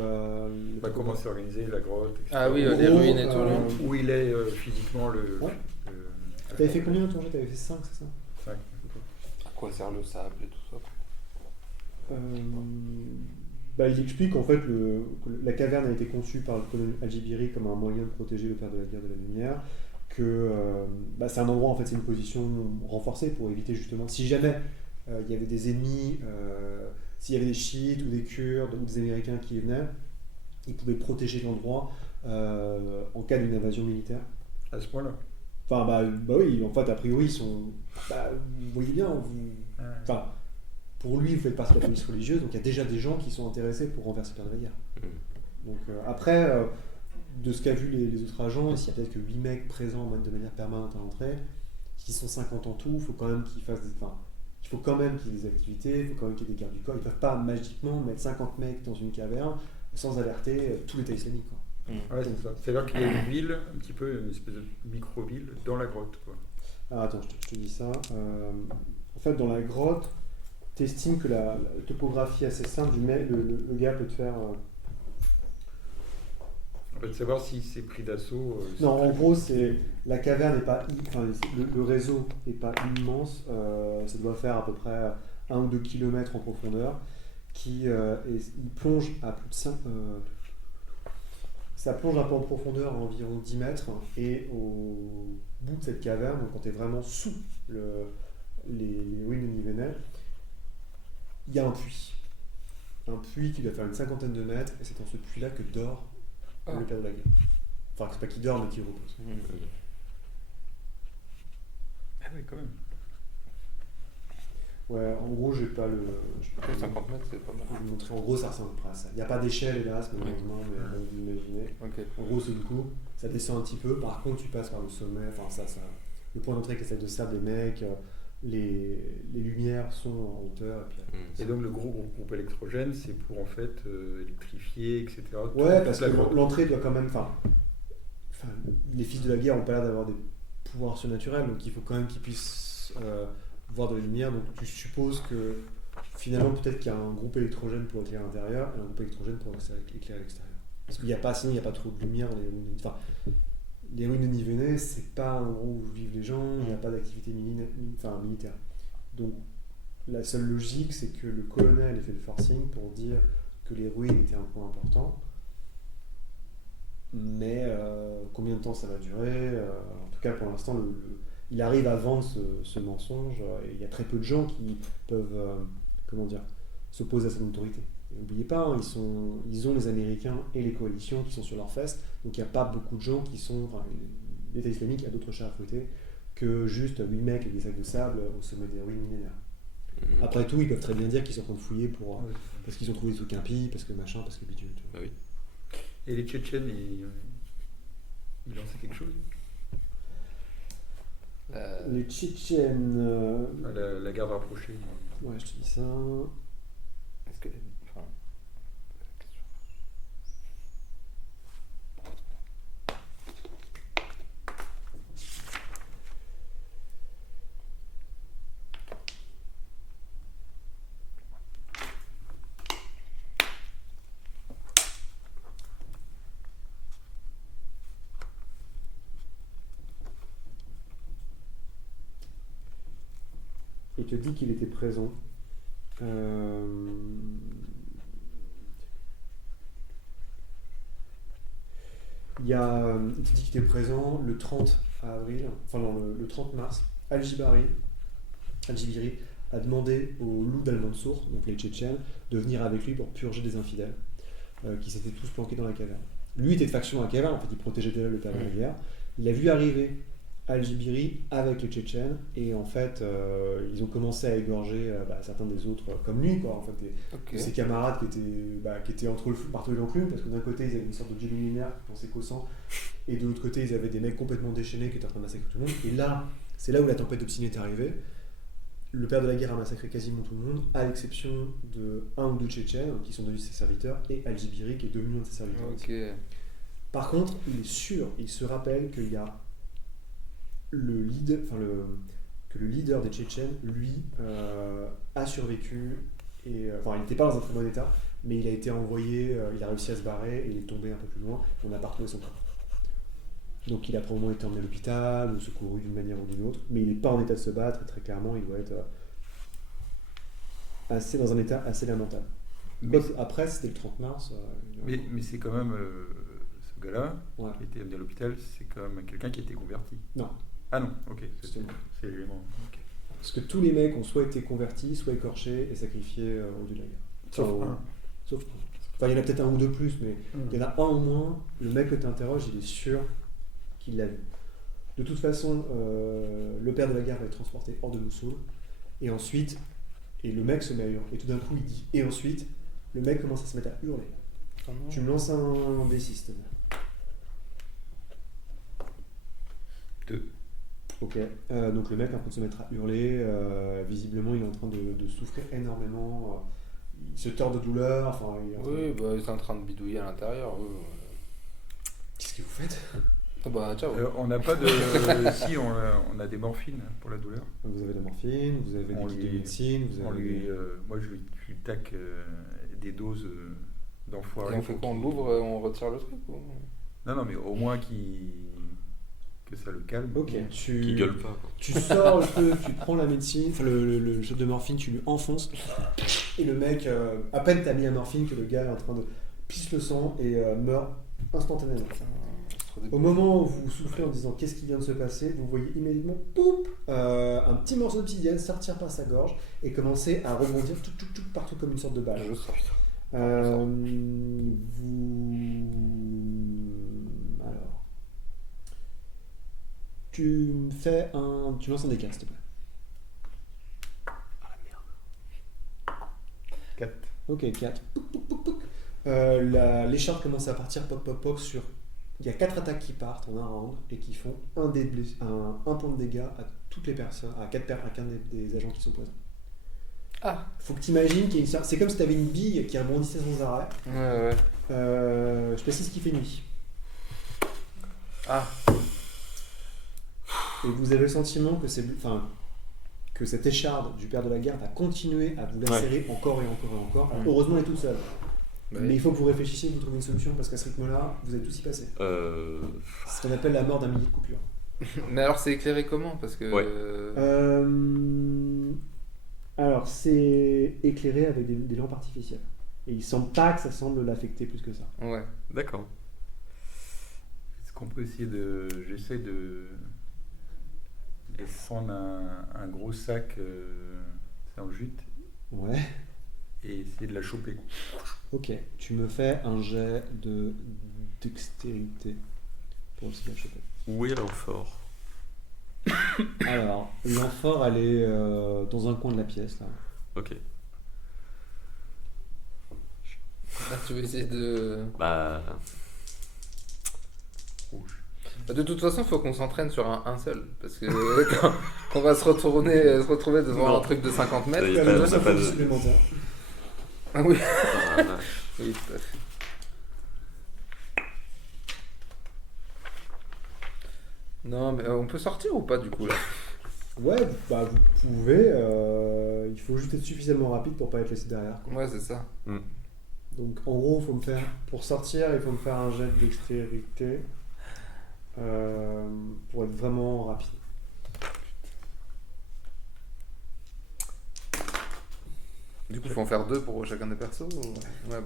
comment c'est organisé, la grotte, etc. Ah oui, les ruines et tout. Où il est physiquement le... Ouais. T'avais fait combien à ton jet? T'avais fait 5, c'est ça? 5. À quoi sert le sable et tout ça? Il explique en fait que la caverne a été conçue par le colonel Al-Jibiri comme un moyen de protéger le père de la guerre de la lumière, que c'est un endroit, en fait, c'est une position renforcée pour éviter justement, si jamais il y avait des ennemis, s'il y avait des chiites ou des Kurdes ou des Américains qui venaient, ils pouvaient protéger l'endroit en cas d'une invasion militaire. À ce point-là. Oui, en fait, a priori, ils sont... vous voyez bien, pour lui, vous faites partie de la police religieuse, donc il y a déjà des gens qui sont intéressés pour renverser le père de la guerre. Donc après, de ce qu'a vu les autres agents, s'il y a peut-être que 8 mecs présents de manière permanente à l'entrée, s'ils sont 50 en tout, il faut quand même qu'ils fassent des... il faut quand même qu'il y ait des activités, il faut quand même qu'il y ait des gardes du corps. Ils ne peuvent pas magiquement mettre 50 mecs dans une caverne sans alerter tout l'État islamique. Quoi. Ouais, c'est ça. C'est-à-dire qu'il y a une ville, un petit peu une espèce de micro-ville dans la grotte. Quoi. Alors attends, je te dis ça. En fait, dans la grotte, tu estimes que la topographie est assez simple, le gars peut te faire... En fait, savoir si c'est pris d'assaut... non, en gros, la caverne n'est pas... le réseau n'est pas immense. Ça doit faire à peu près 1 ou 2 km en profondeur. Il plonge à plus de 5... ça plonge un peu en profondeur à environ 10 mètres. Et au bout de cette caverne, donc quand tu es vraiment sous les ruines de Nivenel, il y a un puits. Un puits qui doit faire une 50aine de mètres. Et c'est dans ce puits-là que dort le père de la guerre. Enfin, c'est pas qu'il dort, mais qu'il repose. Ah oui, quand même. Ouais, en gros, j'ai pas le... 50 mètres, c'est pas mal. Je vais vous montrer. En gros, ça ressemble à ça. Il n'y a pas d'échelle, hélas, malheureusement, mais vous l'imaginez. Okay. En gros, c'est du coup, ça descend un petit peu. Par contre, tu passes par le sommet. Enfin, le point d'entrée avec les salles de sable, des mecs, les lumières sont en hauteur. Et, puis, et donc le groupe électrogène, c'est pour en fait électrifier, etc. Ouais, parce que l'entrée doit quand même... les fils de la guerre ont pas l'air d'avoir des pouvoirs surnaturels, donc il faut quand même qu'ils puissent voir de la lumière. Donc tu supposes que finalement peut-être qu'il y a un groupe électrogène pour éclairer l'intérieur et un groupe électrogène pour éclairer l'extérieur. Parce qu'il n'y a pas, sinon il n'y a pas trop de lumière dans les ruines. Les ruines de Nivernais, c'est pas un endroit où vivent les gens, il n'y a pas d'activité militaire. Donc la seule logique, c'est que le colonel ait fait le forcing pour dire que les ruines étaient un point important. Mais combien de temps ça va durer en tout cas, pour l'instant, il arrive à vendre ce mensonge et il y a très peu de gens qui peuvent s'opposer à son autorité. N'oubliez pas, ils ont les Américains et les coalitions qui sont sur leurs fesses, donc il n'y a pas beaucoup de gens qui sont... l'État islamique a d'autres chats à fouetter que juste 8 mecs avec des sacs de sable au sommet des ruines millénaires. Après tout, ils peuvent très bien dire qu'ils sont en train de fouiller parce qu'ils ont trouvé des trucs impies, parce que machin, parce que bidule. Ah oui. Et les Tchétchènes, ils lançaient quelque chose Les Tchétchènes... la guerre rapprochée. Ouais, je te dis ça... Est-ce que... Il te dit qu'il était présent. Il te dit qu'il était présent le 30 avril, le 30 mars. Al-Jibari a demandé aux loups d'Al-Mansour, donc les Tchétchènes, de venir avec lui pour purger des infidèles qui s'étaient tous planqués dans la caverne. Lui était de faction à la caverne, en fait il protégeait déjà le père de la guerre. Il a vu arriver Al-Jibiri avec les Tchétchènes et en fait ils ont commencé à égorger certains des autres comme lui quoi, en fait, ses camarades qui étaient entre le marteau et l'enclume, parce que d'un côté ils avaient une sorte de dieu millénaire qui pensait qu'au sang et de l'autre côté ils avaient des mecs complètement déchaînés qui étaient en train de massacrer tout le monde. Et là c'est là où la tempête d'Obsidian est arrivée. Le père de la guerre a massacré quasiment tout le monde, à l'exception de un ou deux Tchétchènes qui sont devenus ses serviteurs et Al-Jibiri qui est devenu un de ses serviteurs. Par contre il se rappelle qu'il y a que le leader des Tchétchènes, lui, a survécu. Il n'était pas dans un très bon état, mais il a été envoyé, il a réussi à se barrer et il est tombé un peu plus loin. On n'a pas retrouvé son corps. Donc il a probablement été emmené à l'hôpital ou secouru d'une manière ou d'une autre, mais il n'est pas en état de se battre. Et très clairement, il doit être dans un état assez lamentable. Après, c'était le 30 mars. Mais c'est quand même ce gars-là qui était amené à l'hôpital, c'est quand même quelqu'un qui a été converti. Non. Ah non, ok, c'est l'élément. Okay. Parce que tous les mecs ont soit été convertis, soit écorchés et sacrifiés au dieu de la guerre. Sauf un. Il y en a peut-être un ou deux plus, mais il y en a un au moins. Le mec que tu interroges, il est sûr qu'il l'a vu. De toute façon, le père de la guerre va être transporté hors de Mossoul. Et ensuite, le mec se met à hurler. Et tout d'un coup, il dit « et ensuite », le mec commence à se mettre à hurler. Tu me lances un D6, s'il te plaît. 2. Ok, donc le mec est en train de se mettre à hurler, visiblement il est en train de souffrir énormément, il se tord de douleur, il est en train de bidouiller à l'intérieur. Qu'est-ce que vous faites ? Ciao. On n'a pas de... si, on a des morphines pour la douleur. Vous avez de la morphine, vous avez des kits de médecine, moi je lui tac des doses d'enfoirés. Et on fait quoi ? On l'ouvre, on retire le truc ou... Non, mais au moins que ça le calme. Ok, qui gueule pas. Tu sors le truc, tu prends la médecine, le shot de morphine, tu lui enfonces, et le mec, à peine t'as mis la morphine que le gars est en train de pisse le sang et meurt instantanément. Au moment où vous soufflez en disant qu'est-ce qui vient de se passer, vous voyez immédiatement un petit morceau d'obsidienne sortir par sa gorge et commencer à rebondir tout partout comme une sorte de balle. Tu lances un D4, s'il te plaît. Ah merde. 4. Ok, 4. L'écharpe commence à partir, pop sur... Il y a 4 attaques qui partent en un round et qui font un point de dégâts à toutes les personnes, à chacun des agents qui sont présents. Ah. Faut que tu imagines qu'il y a c'est comme si tu avais une bille qui rebondissait sans arrêt. Ouais. Je précise qu'il fait nuit. Ah. Et vous avez le sentiment que cette écharde du père de la guerre va continuer à vous lacérer encore et encore et encore. Alors, heureusement, elle est toute seule. Ouais. Mais il faut que vous réfléchissiez, que vous trouviez une solution, parce qu'à ce rythme-là, vous allez tous y passer. C'est ce qu'on appelle la mort d'un millier de coupures. Mais alors, c'est éclairé comment? Parce que. Alors, c'est éclairé avec des lampes artificielles. Et il semble pas que ça semble l'affecter plus que ça. Ouais. D'accord. Est-ce qu'on peut essayer de... J'essaie de prendre un gros sac en jute Ouais. et essayer de la choper. Ok. Tu me fais un jet de dextérité pour essayer de la choper. Où est l'amphore? Alors, l'amphore, elle est dans un coin de la pièce, là. Ok. Là, tu veux essayer de. Bah. Rouge. De toute façon, il faut qu'on s'entraîne sur un seul. Parce que quand on va se retrouver devant Non. un truc de 50 mètres. Ça y Il est, y a on n'a pas de- supplémentaire. Ah oui. Ah, Oui, tout à fait. Non, mais on peut sortir ou pas du coup là? Ouais, bah vous pouvez. Il faut juste être suffisamment rapide pour pas être laissé derrière, quoi. Ouais, c'est ça. Donc en gros, pour sortir, il faut me faire un jet de dextérité pour être vraiment rapide. Du coup, il faut en faire 2 pour chacun des persos ou... Ouais,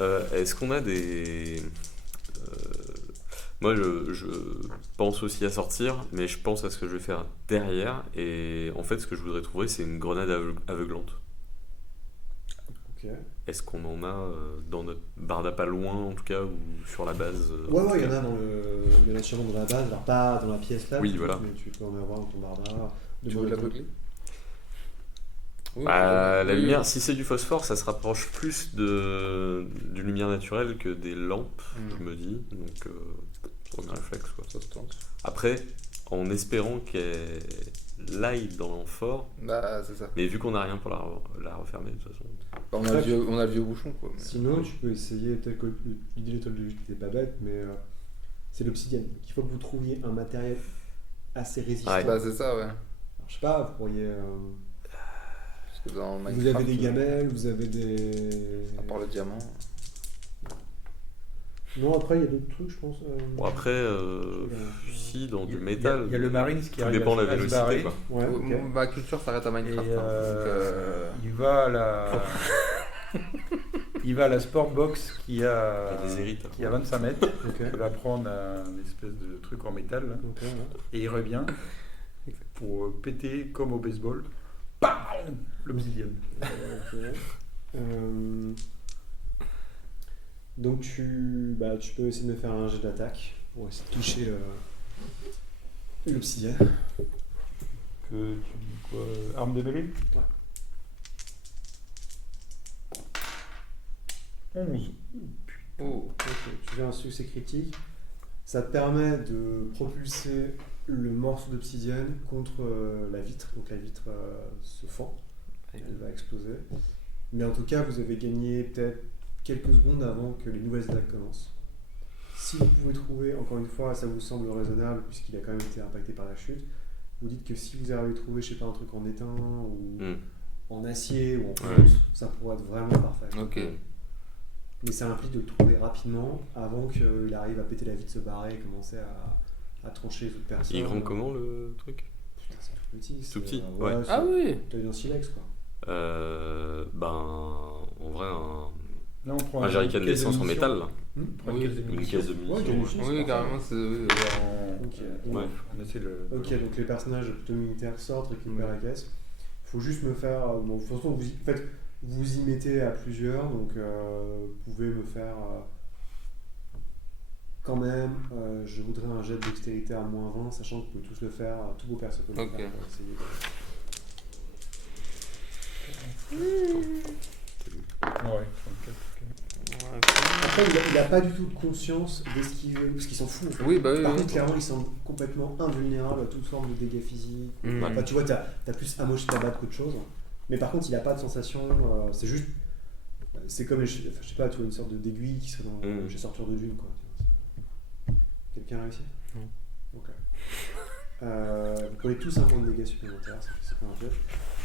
bah. Est-ce qu'on a des. Moi, je pense aussi à sortir, mais je pense à ce que je vais faire derrière. Et en fait, ce que je voudrais trouver, c'est une grenade aveuglante. Ok. Est-ce qu'on en a dans notre barda pas loin, en tout cas, ou sur la base Ouais, en tout il y en cas. a il y en a sûrement dans la base, alors pas dans la pièce là. Oui, voilà. Mais tu peux en avoir dans ton barda. Tu veux l'aveugler? Oui, Bah, la oui, lumière, oui. si c'est du phosphore, ça se rapproche plus d'une lumière naturelle que des lampes, je me dis. Donc, premier réflexe, quoi. Ça se tente. Après, en espérant qu'elle aille dans l'amphore, Bah, c'est ça. mais vu qu'on n'a rien pour la refermer, de toute façon. Bah, on a le vieux bouchon quoi. Mais... Sinon, tu peux essayer, peut-être que l'idée de l'étoile de Jupiter n'est pas bête, mais c'est l'obsidienne. Donc, il faut que vous trouviez un matériel assez résistant. Ouais. Bah, c'est ça, ouais. Alors, je sais pas, vous pourriez. Parce que dans Vous Minecraft, avez des gamelles, vous avez des. à part le diamant. Non, après, il y a d'autres trucs, je pense. Bon, après, si, dans du métal, Il y a le Marines qui tout arrive dépend de la à se vélocité, barrer. quoi. Ouais, ok. Ma culture s'arrête à Et Minecraft. il va à la... il va à la Sportbox qui a, Il y a des hérites. qui a 25 mètres. Ok. Il peut la prendre un espèce de truc en métal là. Ok, ouais. Et il revient pour péter comme au baseball. Bam, l'obsidienne. Ok. Donc tu peux essayer de me faire un jet d'attaque pour essayer de toucher l'obsidienne. Que tu dis quoi? Arme de mêlée? Ouais. 11. Oh. Ok, tu fais un succès critique. Ça te permet de propulser le morceau d'obsidienne contre la vitre. Donc la vitre se fend, elle va exploser. Mais en tout cas, vous avez gagné peut-être quelques secondes avant que les nouvelles attaques commencent. Si vous pouvez trouver, encore une fois, ça vous semble raisonnable puisqu'il a quand même été impacté par la chute, vous dites que si vous arrivez à trouver, je sais pas, un truc en étain ou en acier ou en fonte, ça pourrait être vraiment parfait. Ok. Mais ça implique de le trouver rapidement avant qu'il arrive à péter la vitre, se barrer et commencer à trancher les autres personnes. Il est grand comment le truc? Putain, c'est tout petit. Tout petit, ouais. ouais. Ah oui. T'as un silex quoi. En vrai, Là, on prend un jerrycan d'essence en munitions. métal, là. On prend Oui. une caisse de Une munitions. caisse de Ouais, munitions. munitions. Oui, carrément, c'est. Oui, ouais. Ok. Ouais. On essaie de... Ok, donc les personnages plutôt militaires sortent, récupèrent la caisse. Faut juste me faire. Bon, de toute façon, vous y mettez à plusieurs, donc vous pouvez me faire. Quand même, je voudrais un jet de dextérité à -20, sachant que vous pouvez tous le faire, tous vos persos peuvent Ok. le faire. Pour essayer de- Ouais, 34. Après, il n'a pas du tout de conscience d'esquiver, parce qu'il s'en fout. Oui, bah oui. Par contre, clairement, il semble complètement invulnérable à toute forme de dégâts physiques. Enfin, tu vois, t'as plus amoché ta batte qu'autre chose. Mais par contre, il n'a pas de sensation. C'est juste. C'est comme, je sais pas, tu vois, une sorte d'aiguille qui serait dans chez Sortir de Dune, quoi. Quelqu'un a réussi ? Non. Ok. Vous prenez tous un point de dégâts supplémentaires, c'est pas un jeu.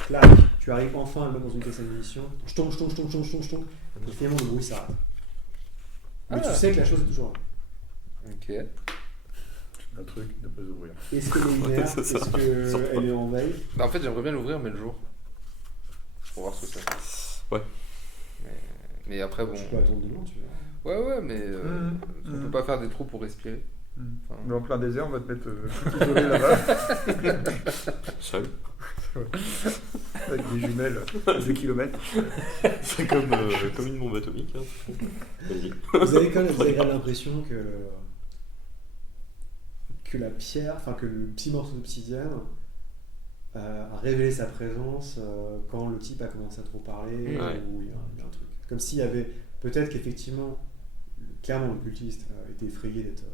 Clac, tu arrives enfin à le mettre dans une caisse à munitions. Je tombe. Et finalement, le bruit s'arrête. Mais tu sais que la chose est toujours là. Ok. Un truc, ne pas ouvrir. Est-ce qu'elle est inerte ? Est-ce qu'elle est en veille ? Bah, en fait, j'aimerais bien l'ouvrir, mais le jour. Pour voir ce que ça fait. Ouais. Mais après, bon. Tu peux attendre demain, tu vois. Ouais, mais on peut pas faire des trous pour respirer. Enfin... Mais en plein désert, on va te mettre tout isolé là-bas. Seul. Avec des jumelles à 2 kilomètres. C'est comme une bombe atomique. Hein. Vous avez quand même l'impression que la pierre, enfin que le petit morceau d'obsidienne a révélé sa présence quand le type a commencé à trop parler, ou il y a un truc. Comme s'il y avait, peut-être qu'effectivement, clairement le cultiste était effrayé d'être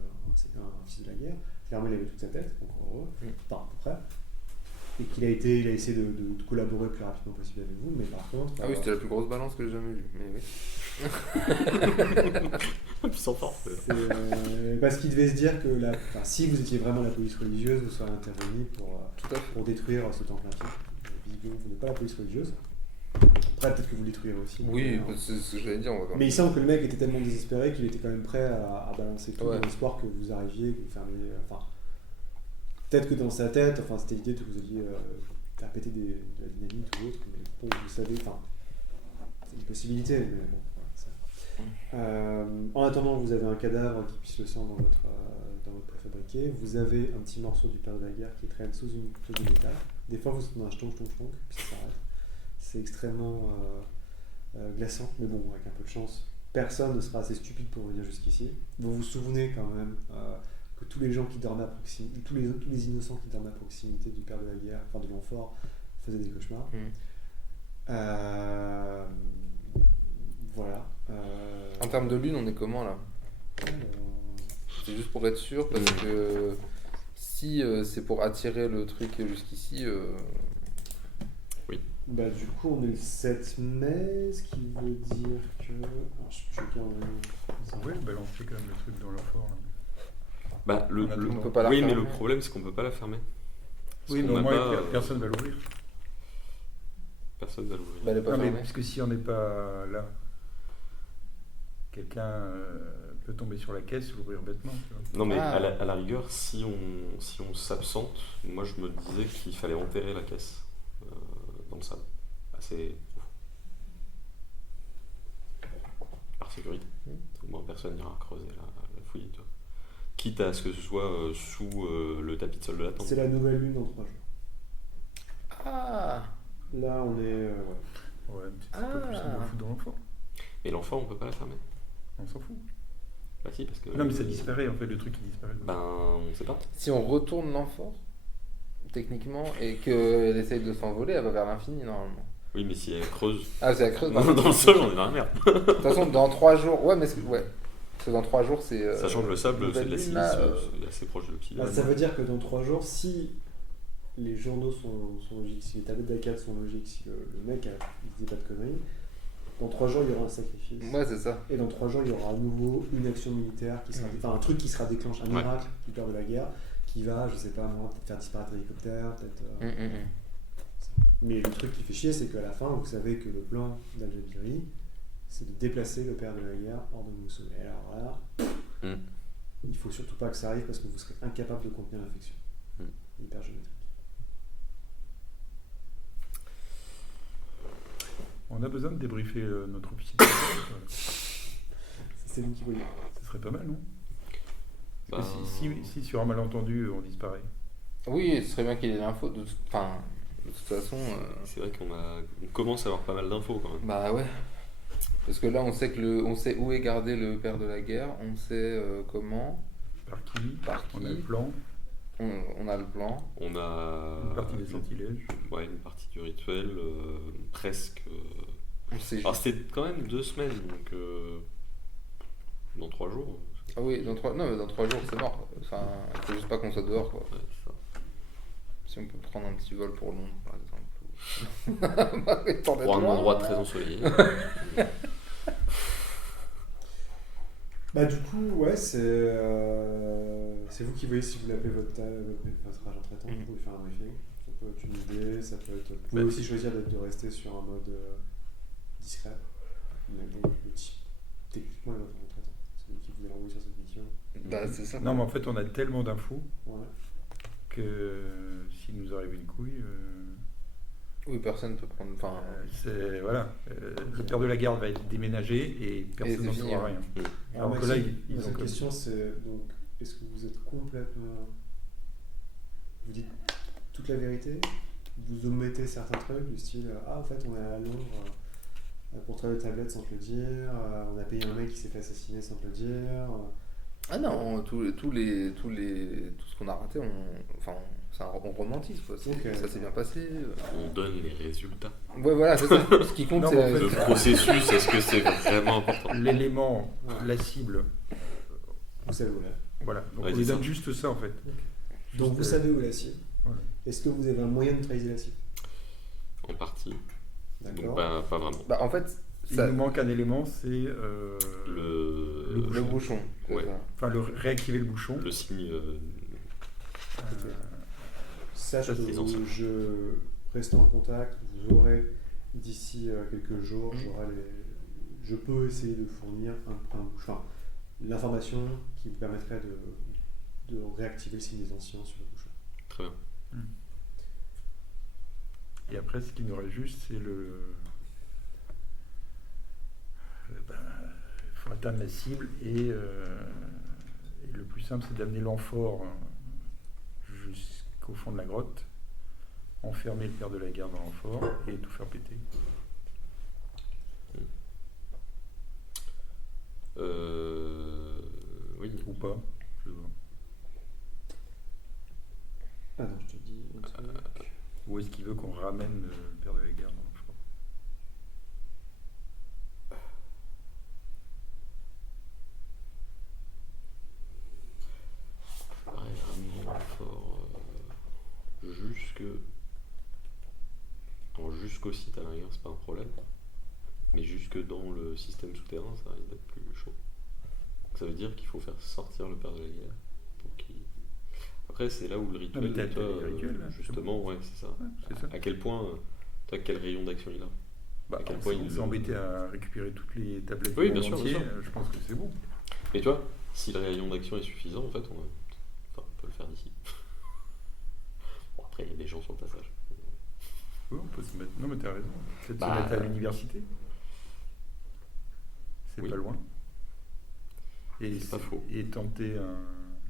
un fils de la guerre, clairement il avait toute sa tête, encore heureux, enfin à peu près, et qu'il a essayé de collaborer le plus rapidement possible avec vous, mais par contre... Ah oui, c'était la plus grosse balance que j'ai jamais vue, mais oui. Sans force. Parce qu'il devait se dire que si vous étiez vraiment la police religieuse, vous seriez intervenu pour détruire ce temple intime. Visiblement, vous n'êtes pas la police religieuse. Après, peut-être que vous le détruirez aussi. Oui, c'est ce que j'allais dire. Mais il semble que le mec était tellement désespéré qu'il était quand même prêt à balancer tout dans l'espoir que vous arriviez, que vous fermiez... Enfin, peut-être que dans sa tête, c'était l'idée que vous alliez faire péter de la dynamite ou autre, mais bon, vous savez, c'est une possibilité, mais bon. En attendant, vous avez un cadavre qui pisse le sang dans votre préfabriqué. Vous avez un petit morceau du père de la guerre qui traîne sous une plaque de métal. Des fois, vous entendez un chtonk, puis ça s'arrête. C'est extrêmement glaçant, mais bon, avec un peu de chance, personne ne sera assez stupide pour venir jusqu'ici. Vous vous souvenez quand même que tous les gens qui dormaient à proximité, tous les innocents qui dormaient à proximité du père de la guerre, enfin de l'amphore, faisaient des cauchemars. Voilà. En termes de lune, on est comment là ? C'est juste pour être sûr, parce que si c'est pour attirer le truc jusqu'ici... Oui. Bah du coup on est le 7 mai, ce qui veut dire que... Alors, je sais pas, Vous pouvez balancer quand même le truc dans l'amphore. Bah, on peut pas la oui, refermer. mais le problème c'est qu'on peut pas la fermer. Oui, mais au moins personne ne va l'ouvrir. Personne ne va l'ouvrir. Bah, elle est pas Non, mais fermée. puisque si on n'est pas là, quelqu'un peut tomber sur la caisse et l'ouvrir bêtement. Tu vois. Non, mais à la rigueur, si on s'absente, moi je me disais qu'il fallait enterrer la caisse dans le sable, assez profond. Par sécurité. Moi, personne n'ira creuser la fouille, tu vois. Quitte à ce que ce soit sous le tapis de sol de la tente. c'est la nouvelle lune dans 3 jours. Ah. Là on est... Ouais, c'est pas plus qu'on va foutre dans l'amphore. Mais l'enfant, on peut pas la fermer. On s'en fout. Bah si, parce que... Non, mais ça disparaît en fait, le truc qui disparaît. Ben, on sait pas. Si on retourne l'amphore, techniquement, et qu'elle essaye de s'envoler, elle va vers l'infini normalement. Oui, mais si elle creuse Ah, c'est la creuse dans le sol, on est dans la merde. De toute façon, dans 3 jours... Ouais, mais parce que dans 3 jours, c'est... Sachant que le sable, c'est de la lune, silice, là, c'est assez proche de l'oxygène. ça veut dire que dans 3 jours, si les journaux sont logiques, si les tablettes d'A4 sont logiques, si le mec il dit pas de conneries, dans 3 jours il y aura un sacrifice. Ouais, c'est ça. Et dans 3 jours il y aura à nouveau une action militaire qui sera, enfin un truc qui sera déclenché, un miracle du père de la guerre, qui va, je sais pas moi, peut-être faire disparaître l'hélicoptère, peut-être. Mais le truc qui fait chier, c'est qu'à la fin, vous savez que le plan d'Al-Jabiri, c'est de déplacer le père de la guerre hors de Mossoul. Et alors là, il faut surtout pas que ça arrive parce que vous serez incapable de contenir l'infection. Hyper géométrique. On a besoin de débriefer notre officier. C'est vous qui voyez. Ce serait pas mal, non ? Bah, si sur un malentendu, on disparaît. Oui, ce serait bien qu'il y ait l'info. De toute façon... C'est vrai qu'on commence à avoir pas mal d'infos quand même. Bah ouais. Parce que là, on sait où est gardé le père de la guerre, on sait comment. Par qui ? On a le qui. plan. On a le plan. On a Une partie des sortilèges. Ouais, une partie du rituel, presque. On sait Alors c'était quand même 2 semaines, donc Dans 3 jours. Ah oui, non, mais dans 3 jours, c'est mort. Enfin, il faut juste pas qu'on soit dehors, quoi. Ouais, c'est ça. Si on peut prendre un petit vol pour Londres, par exemple. Pour un endroit très ensoleillé. Bah du coup, ouais, c'est vous qui voyez si vous l'appelez votre agent traitant pour lui faire un briefing. Ça peut être une idée, ça peut être... Vous pouvez aussi choisir de rester sur un mode discret. Mais donc, le type, techniquement, il va faire un traitant. C'est lui qui voulait l'envoyer sur cette mission. Bah, c'est ça. Non, mais en fait, on a tellement d'infos Ouais. que s'il nous arrive une couille, Oui, personne peut prendre. Enfin, c'est voilà, le père de la garde va être déménagé et personne n'en c'est fini, saura ouais. rien. Alors, Alors que là, Maxime, ils ont cette comme- question, c'est donc, est-ce que vous êtes complètement... Vous dites toute la vérité? Vous omettez certains trucs du style en fait on est à Londres pour travailler de tablette sans te le dire, on a payé un mec qui s'est fait assassiner sans te le dire. Ah non, tout ce qu'on a raté, on romantise, quoi. Ok. Ça s'est bien passé. On donne les résultats. Ouais, voilà, c'est ça. Ce qui compte, Non, c'est mais en fait, Le processus, est-ce que c'est vraiment important? L'élément, Ouais. la cible, Vous savez où là. voilà. Donc Ouais, on lui c'est donne ça. juste ça en fait. Donc vous Juste, savez où est la cible. voilà. Est-ce que vous avez un moyen de trahir la cible? En partie. Donc D'accord. pas vraiment. Bah, en fait, Il ça, nous manque un élément, c'est le bouchon. c'est Ouais. ça. enfin, réactiver le bouchon. Le signe. Sache Ça, que c'est ancien. je reste en contact, vous aurez d'ici quelques jours, je peux essayer de fournir l'information qui vous permettrait de réactiver le signe des anciens sur le bouchon. Très bien. Et après, ce qu'il nous reste juste, c'est il faut atteindre la cible et le plus simple, c'est d'amener l'amphore jusqu'au fond de la grotte, enfermer le père de la garde dans l'amphore et tout faire péter. Oui. Ou pas, je sais pas. Ah non, je te dis. Ou est-ce qu'il veut qu'on ramène le père de la garde dans l'amphore? Ouais, vraiment fort. Jusqu'au site à l'arrière, c'est pas un problème. Mais jusque dans le système souterrain, ça risque d'être plus chaud. Donc ça veut dire qu'il faut faire sortir le père de la guerre. Après, c'est là où le rituel, mais t'as toi, les rituels, là, justement, ouais, c'est ça. Ouais, c'est ça. À quel point, toi, quel rayon d'action il a? Bah, à quel on point s'est- il on s'est le- embêté à récupérer toutes les tablettes Oui, du bien monde sûr, bien entier, sûr. je pense que c'est bon. Mais tu vois, si le rayon d'action est suffisant, en fait, on peut le faire d'ici. Bon, après, il y a des gens sur le passage. Oui, on peut se mettre. Non, mais t'as raison. Peut-être Bah, se mettre à l'université. C'est oui. pas loin. Et C'est pas faux. Et tenter un.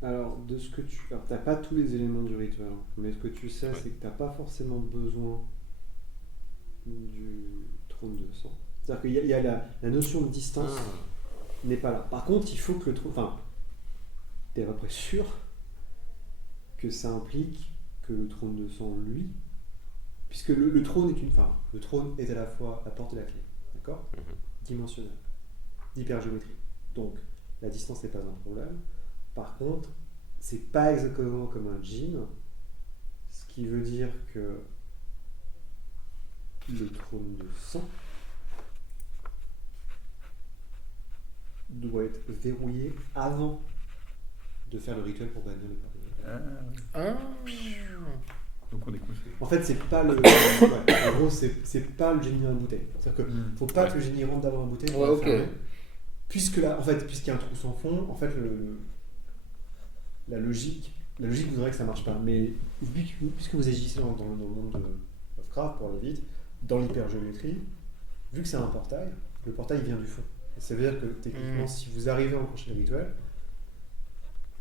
Alors, de ce que tu... Alors, t'as pas tous les éléments du rituel, hein, mais ce que tu sais, Ouais. c'est que t'as pas forcément besoin du trône de sang. C'est-à-dire qu'il y a la notion de distance n'est pas là. Par contre, il faut que le trône... Enfin, t'es à peu près sûr que ça implique que le trône de sang, lui... Puisque le trône est une... Enfin, le trône est à la fois la porte et la clé, d'accord? Dimensionnel, d'hypergéométrie. Donc, la distance n'est pas un problème. Par contre, c'est pas exactement comme un djinn, ce qui veut dire que le trône de sang doit être verrouillé avant de faire le rituel pour bannir le père. Ah, Ah. donc on est coincé. En fait, c'est pas le. Ouais, en gros, c'est pas le génie dans la bouteille. C'est-à-dire que faut pas que le génie rentre d'abord dans la bouteille. pour Ouais, la ok. fermer. Puisque là, en fait, puisqu'il y a un trou sans fond, en fait, la logique voudrait que ça marche pas. Mais puisque vous agissez dans le monde de Lovecraft, pour aller vite, dans l'hypergéométrie, vu que c'est un portail, le portail vient du fond. Et ça veut dire que techniquement, si vous arrivez à enclencher le rituel,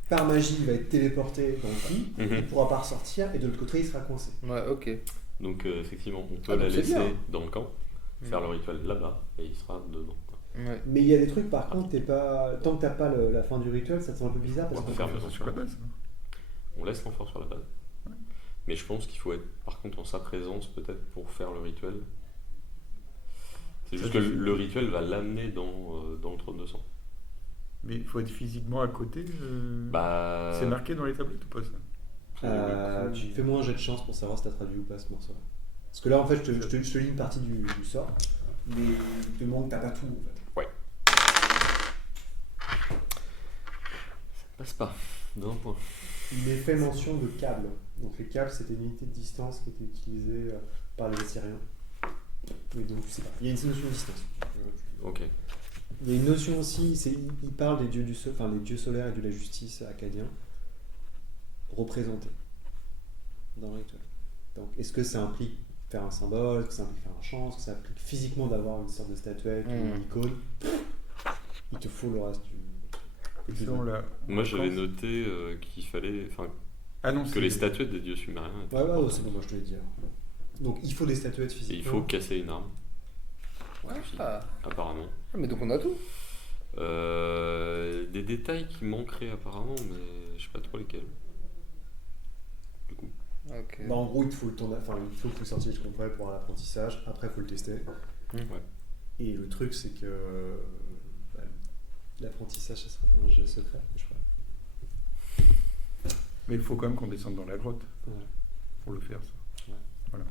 par magie, il va être téléporté dans le trou, il ne pourra pas ressortir, et de l'autre côté, il sera coincé. Ouais, ok. Donc, effectivement, on peut Ah, la donc c'est laisser bien. dans le camp, faire le rituel là-bas, et il sera dedans. Ouais. Mais il y a des trucs, par contre, tant que t'as pas la fin du rituel, ça te semble un peu bizarre parce On que peut faire Ça, sur la base. On laisse l'enfant sur la base. Ouais. Mais je pense qu'il faut être, par contre, en sa présence, peut-être, pour faire le rituel. C'est juste que le rituel va l'amener dans le trône de sang. Mais il faut être physiquement à côté. C'est marqué dans les tablettes ou pas ça? Tu fais-moi un jet de chance pour savoir si tu as traduit ou pas ce morceau-là. Parce que là, en fait, je te lis une partie du sort, mais il te manque, t'as pas tout, en fait. Ouais. Ça passe pas. D'un point. Il est fait mention de câbles. Donc les câbles, c'était une unité de distance qui était utilisée par les Assyriens. Mais donc, je sais pas. Il y a une notion de distance. Ok. Il y a une notion aussi, il parle des dieux les dieux solaires et de la justice acadiens représentés dans le rituel. Donc, est-ce que ça implique faire un symbole, est-ce que ça implique faire un chant, est-ce que ça implique physiquement d'avoir une sorte de statuette ou une icône? Il te faut le reste du... Moi, j'avais noté qu'il fallait... que les statuettes des dieux sumériens... Ouais, c'est bon, moi je te l'ai dit. Donc, il faut des statuettes physiquement. Et il faut casser une arme. Ouais, apparemment. Mais donc on a tout. Des détails qui manqueraient apparemment, mais je sais pas trop lesquels. Du coup. Okay. En gros, il te faut il faut que le sortilège complet pour l'apprentissage. Après, il faut le tester. Ouais. Et le truc, c'est que l'apprentissage, ça sera un jeu secret, je crois. Mais il faut quand même qu'on descende dans la grotte pour le faire, ça. Ouais. Voilà.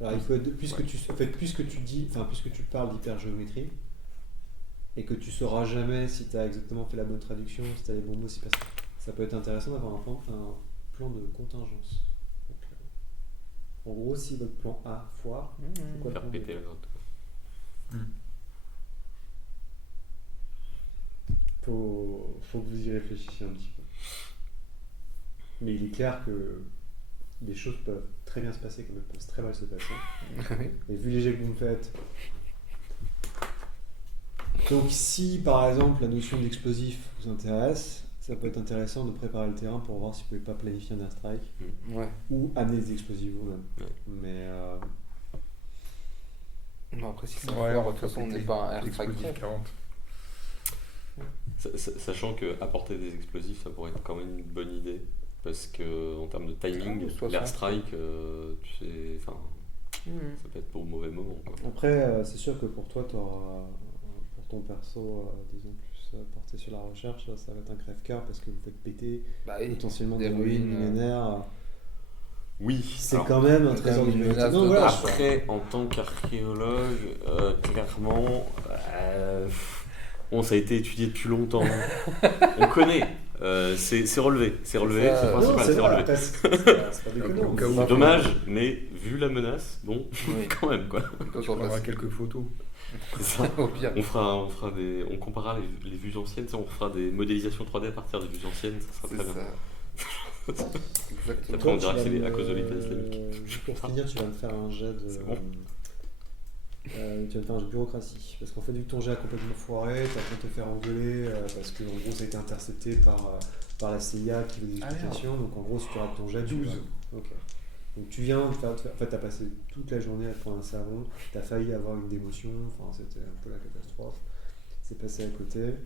Alors, puisque tu parles d'hypergéométrie et que tu sauras jamais si tu as exactement fait la bonne traduction, si tu as les bons mots, ça peut être intéressant d'avoir un plan de contingence. Donc, en gros, si votre plan A foire, c'est quoi le Faire plan B? péter la grotte. Faut que vous y réfléchissiez un petit peu. Mais il est clair que des choses peuvent très bien se passer comme elles peuvent très mal se passer. Et vu les jets que vous me faites... Donc si par exemple la notion d'explosif vous intéresse, ça peut être intéressant de préparer le terrain pour voir si vous pouvez pas planifier un airstrike ou amener des explosifs vous-même. Mais non, après si c'est de toute façon on n'est pas un airstrike 40. Sachant que apporter des explosifs, ça pourrait être quand même une bonne idée, parce que en termes de timing, l'airstrike, tu sais, ça peut être pour mauvais moment. Quoi. Après, c'est sûr que pour toi, pour ton perso, disons plus porté sur la recherche, ça va être un crève-cœur parce que vous faites péter potentiellement des ruines millénaires. Oui, c'est quand même un trésor du menace. Après, en tant qu'archéologue, clairement. Ça a été étudié depuis longtemps. On connaît. C'est relevé. C'est principal. C'est relevé. C'est dommage, mais vu la menace, bon, quand même quoi. On fera quelques photos. Au pire. On comparera les vues anciennes. On fera des modélisations 3D à partir des vues anciennes. Ça sera très bien. Exactement. Après, on dira que c'est à cause de l'État islamique. Pour finir, tu vas me faire un jet de. C'est bon. Tu vas me faire un jet de bureaucratie. Parce qu'en fait, vu que ton jet a complètement foiré, tu as pu te faire engueuler parce que en gros, ça a été intercepté par la CIA qui veut des explications. Donc en gros, si tu rates ton jet, 12. Ok. Donc tu viens, en fait, tu as passé toute la journée à te prendre un savon, tu as failli avoir une démotion, enfin, c'était un peu la catastrophe. C'est passé à côté.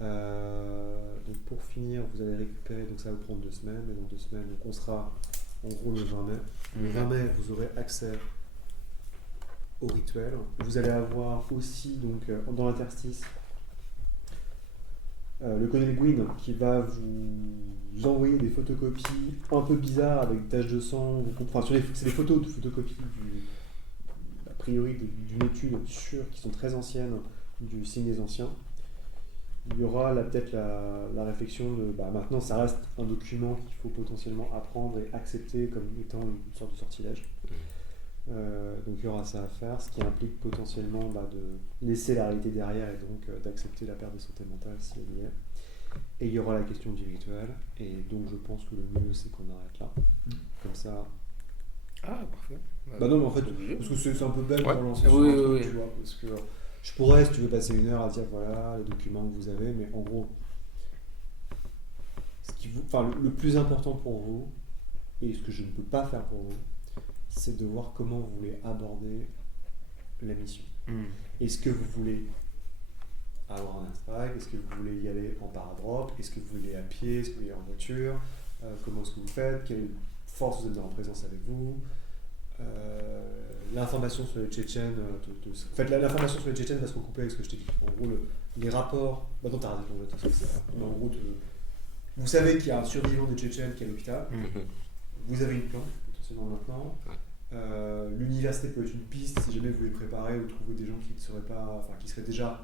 Donc pour finir, vous allez récupérer, donc ça va vous prendre 2 semaines, et dans 2 semaines, donc on sera en gros le 20 mai. Le 20 mai, vous aurez accès au rituel. Vous allez avoir aussi, donc dans l'interstice, le colonel Gwyn qui va vous envoyer des photocopies un peu bizarres avec des taches de sang. C'est des photos de photocopies a priori d'une étude qui sont très anciennes du signe des anciens. Il y aura peut-être la réflexion de maintenant ça reste un document qu'il faut potentiellement apprendre et accepter comme étant une sorte de sortilège. Donc il y aura ça à faire, ce qui implique potentiellement de laisser la réalité derrière et donc d'accepter la perte de santé mentale si elle y est. Et il y aura la question du rituel, et donc je pense que le mieux c'est qu'on arrête là. Comme ça. Ah, parfait. Non, mais en fait, parce que c'est un peu bête pour lancer sur un truc, tu vois, parce que je pourrais, si tu veux passer 1 heure à dire voilà les documents que vous avez, mais en gros, le plus important pour vous, et ce que je ne peux pas faire pour vous, c'est de voir comment vous voulez aborder la mission. Est-ce que vous voulez avoir un airstrike? Est-ce que vous voulez y aller en paradrop? Est-ce que vous voulez à pied? Est-ce que vous voulez en voiture? Comment est-ce que vous faites? Quelle force vous êtes en présence avec vous? l'information sur les Tchétchènes, en fait, l'information sur les Tchétchènes va se recouper avec ce que je t'ai dit. En gros, les rapports. Bah, non, t'as raison, mais en gros, vous savez qu'il y a un survivant des Tchétchènes qui est à l'hôpital. Vous avez une plainte, potentiellement maintenant. L'université peut être une piste si jamais vous voulez préparer ou trouver des gens qui seraient déjà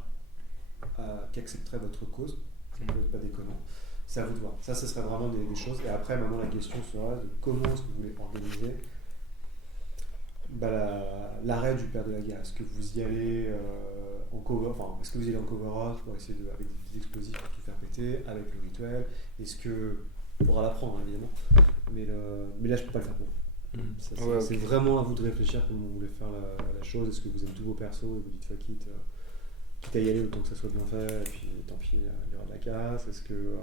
qui accepteraient votre cause. Ça peut être pas déconnant. C'est à vous de voir. Ça, ce serait vraiment des choses. Et après, maintenant, la question sera de comment est-ce que vous voulez organiser l'arrêt du père de la guerre. Est-ce que vous y allez en cover, est-ce que vous y allez en cover-up pour essayer avec des petits explosifs pour tout faire péter, avec le rituel? Est-ce que il faudra l'apprendre, évidemment, mais là, je peux pas le faire pour vous. C'est vraiment à vous de réfléchir comment vous voulez faire la chose. Est-ce que vous aimez tous vos persos et vous dites fuck it, quitte à y aller autant que ça soit bien fait, et puis tant pis, il y aura de la casse? Est-ce que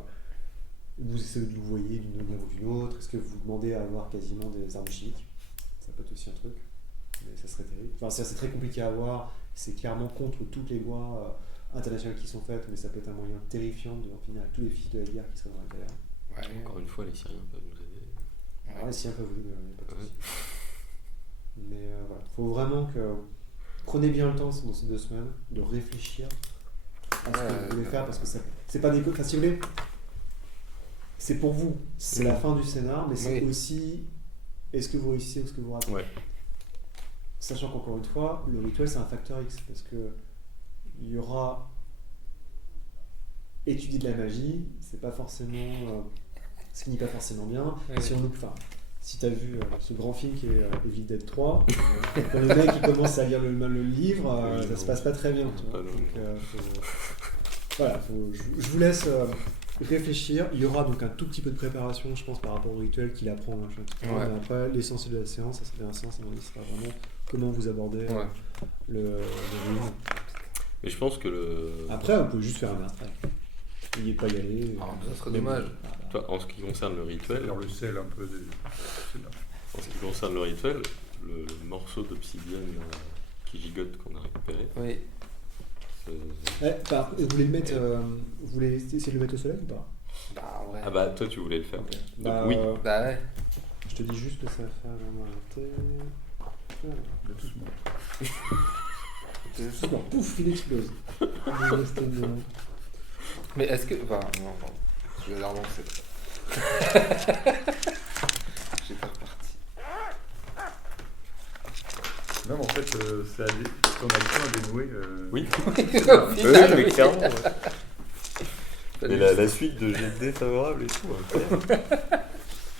vous essayez de vous voyer d'une manière ou d'une autre? Est-ce que vous demandez à avoir quasiment des armes chimiques? Ça peut être aussi un truc, mais ça serait terrible. C'est très compliqué à avoir, c'est clairement contre toutes les lois internationales qui sont faites, mais ça peut être un moyen terrifiant de en finir avec tous les fils de la guerre qui seraient dans la galère. Ouais. Encore une fois, les Syriens peuvent nous aider. Les Syriens peuvent vous aider, il n'y a pas de souci. Mais voilà, il faut vraiment que prenez bien le temps dans ces 2 semaines de réfléchir à ce que vous voulez faire, parce que c'est pas des codes. Si vous voulez, c'est pour vous, c'est la fin du scénar, mais c'est aussi est-ce que vous réussissez ou est-ce que vous ratez. Sachant qu'encore une fois, le rituel c'est un facteur X, parce que il y aura étudier de la magie, c'est pas forcément ce qui n'est pas forcément bien. Si tu as vu ce grand film qui est Evil Dead 3, quand le mec il commence à lire le livre, ça se passe pas très bien. Je vous laisse réfléchir. Il y aura donc un tout petit peu de préparation, je pense, par rapport au rituel qu'il apprend. Mais après, l'essentiel de la séance, ça sera vraiment comment vous abordez le ruine. Mais je pense que Après, on peut juste faire un airstrike. N'ayez pas y aller. Ça serait dommage. Toi, en ce qui concerne le rituel, faire le sel un peu de... En ce qui concerne le rituel, le morceau d'obsidienne qui gigote qu'on a récupéré. Vous voulez le mettre, vous voulez essayer de le mettre au soleil ou pas? Ouais. Ah toi tu voulais le faire. Okay. Donc oui. Ouais. Je te dis juste que ça va faire arrêter. De tout ce monde. Pouf, il explose. Mais est-ce que... non, je vais la relancer. J'ai pas reparti. Non, en fait, ton action a dénoué. Oui. Oui, clairement. Et la suite de GD favorable et tout. Incroyable.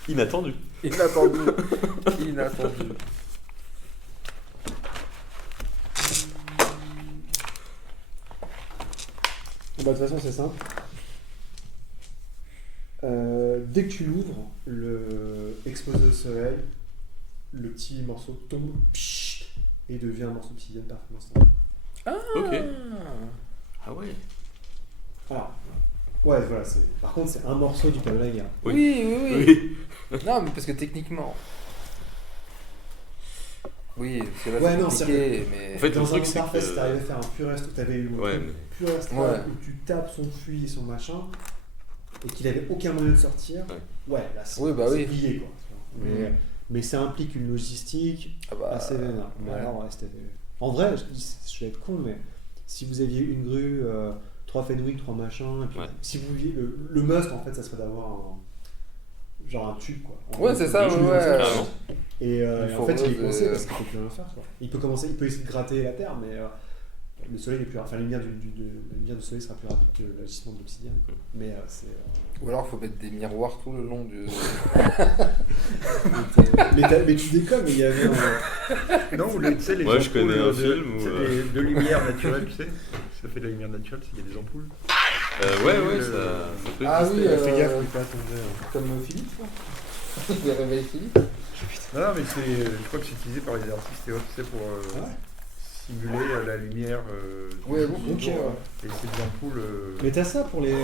Inattendu. De toute façon, c'est simple. Dès que tu l'ouvres, le exposé au soleil, le petit morceau tombe et devient un morceau d'obsidienne parfaitement stable. Ok. Ah ouais. Alors, voilà. Par contre, c'est un morceau du père de la guerre. Oui. Non, mais parce que techniquement. Oui, c'est là c'est compliqué, mais... En fait, dans le un truc, monde c'est parfait, que... si t'arrivais à faire un pur reste où t'avais eu pur reste où tu tapes son fuit et son machin, et qu'il avait aucun moyen de sortir, là c'est plié quoi. Mais ça implique une logistique assez vénère. En vrai, je vais être con, mais si vous aviez une grue, 3 Fenwick, 3 machins, et puis si vous vouliez, le must en fait, ça serait d'avoir un tube quoi. C'est ça, Et en fait, il est coincé parce qu'il peut plus rien faire quoi. Il peut essayer de gratter la terre, mais le soleil est plus rapide. La lumière du soleil sera plus rapide que l'agissement de l'obsidienne. Mais c'est. Ou alors il faut mettre des miroirs tout le long du. mais tu déconnes, mais il y avait Non, tu sais, les moi, je connais un film où. C'est de lumière naturelle, tu sais. Ça fait de la lumière naturelle, il y a des ampoules. Ça peut exister. Fais gaffe, il peut pas tomber. Comme Philippe, quoi. Il réveille Philippe. Non, mais je crois que c'est utilisé par les artistes et autres, tu sais, pour simuler la lumière. Ok. Et c'est des ampoules. Mais t'as ça pour les.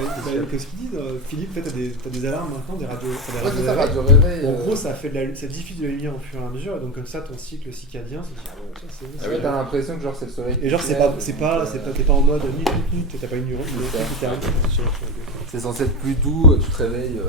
Qu'est-ce qu'il dit Philippe, t'as des alarmes maintenant, des radios. C'est ça, radio réveil. En gros, ça diffuse de la lumière au fur et à mesure, et donc comme ça, ton cycle circadien, t'as l'impression que genre c'est le soleil. Et genre, t'es pas en mode ni t'as pas une neurone, c'est censé être plus doux, tu te réveilles.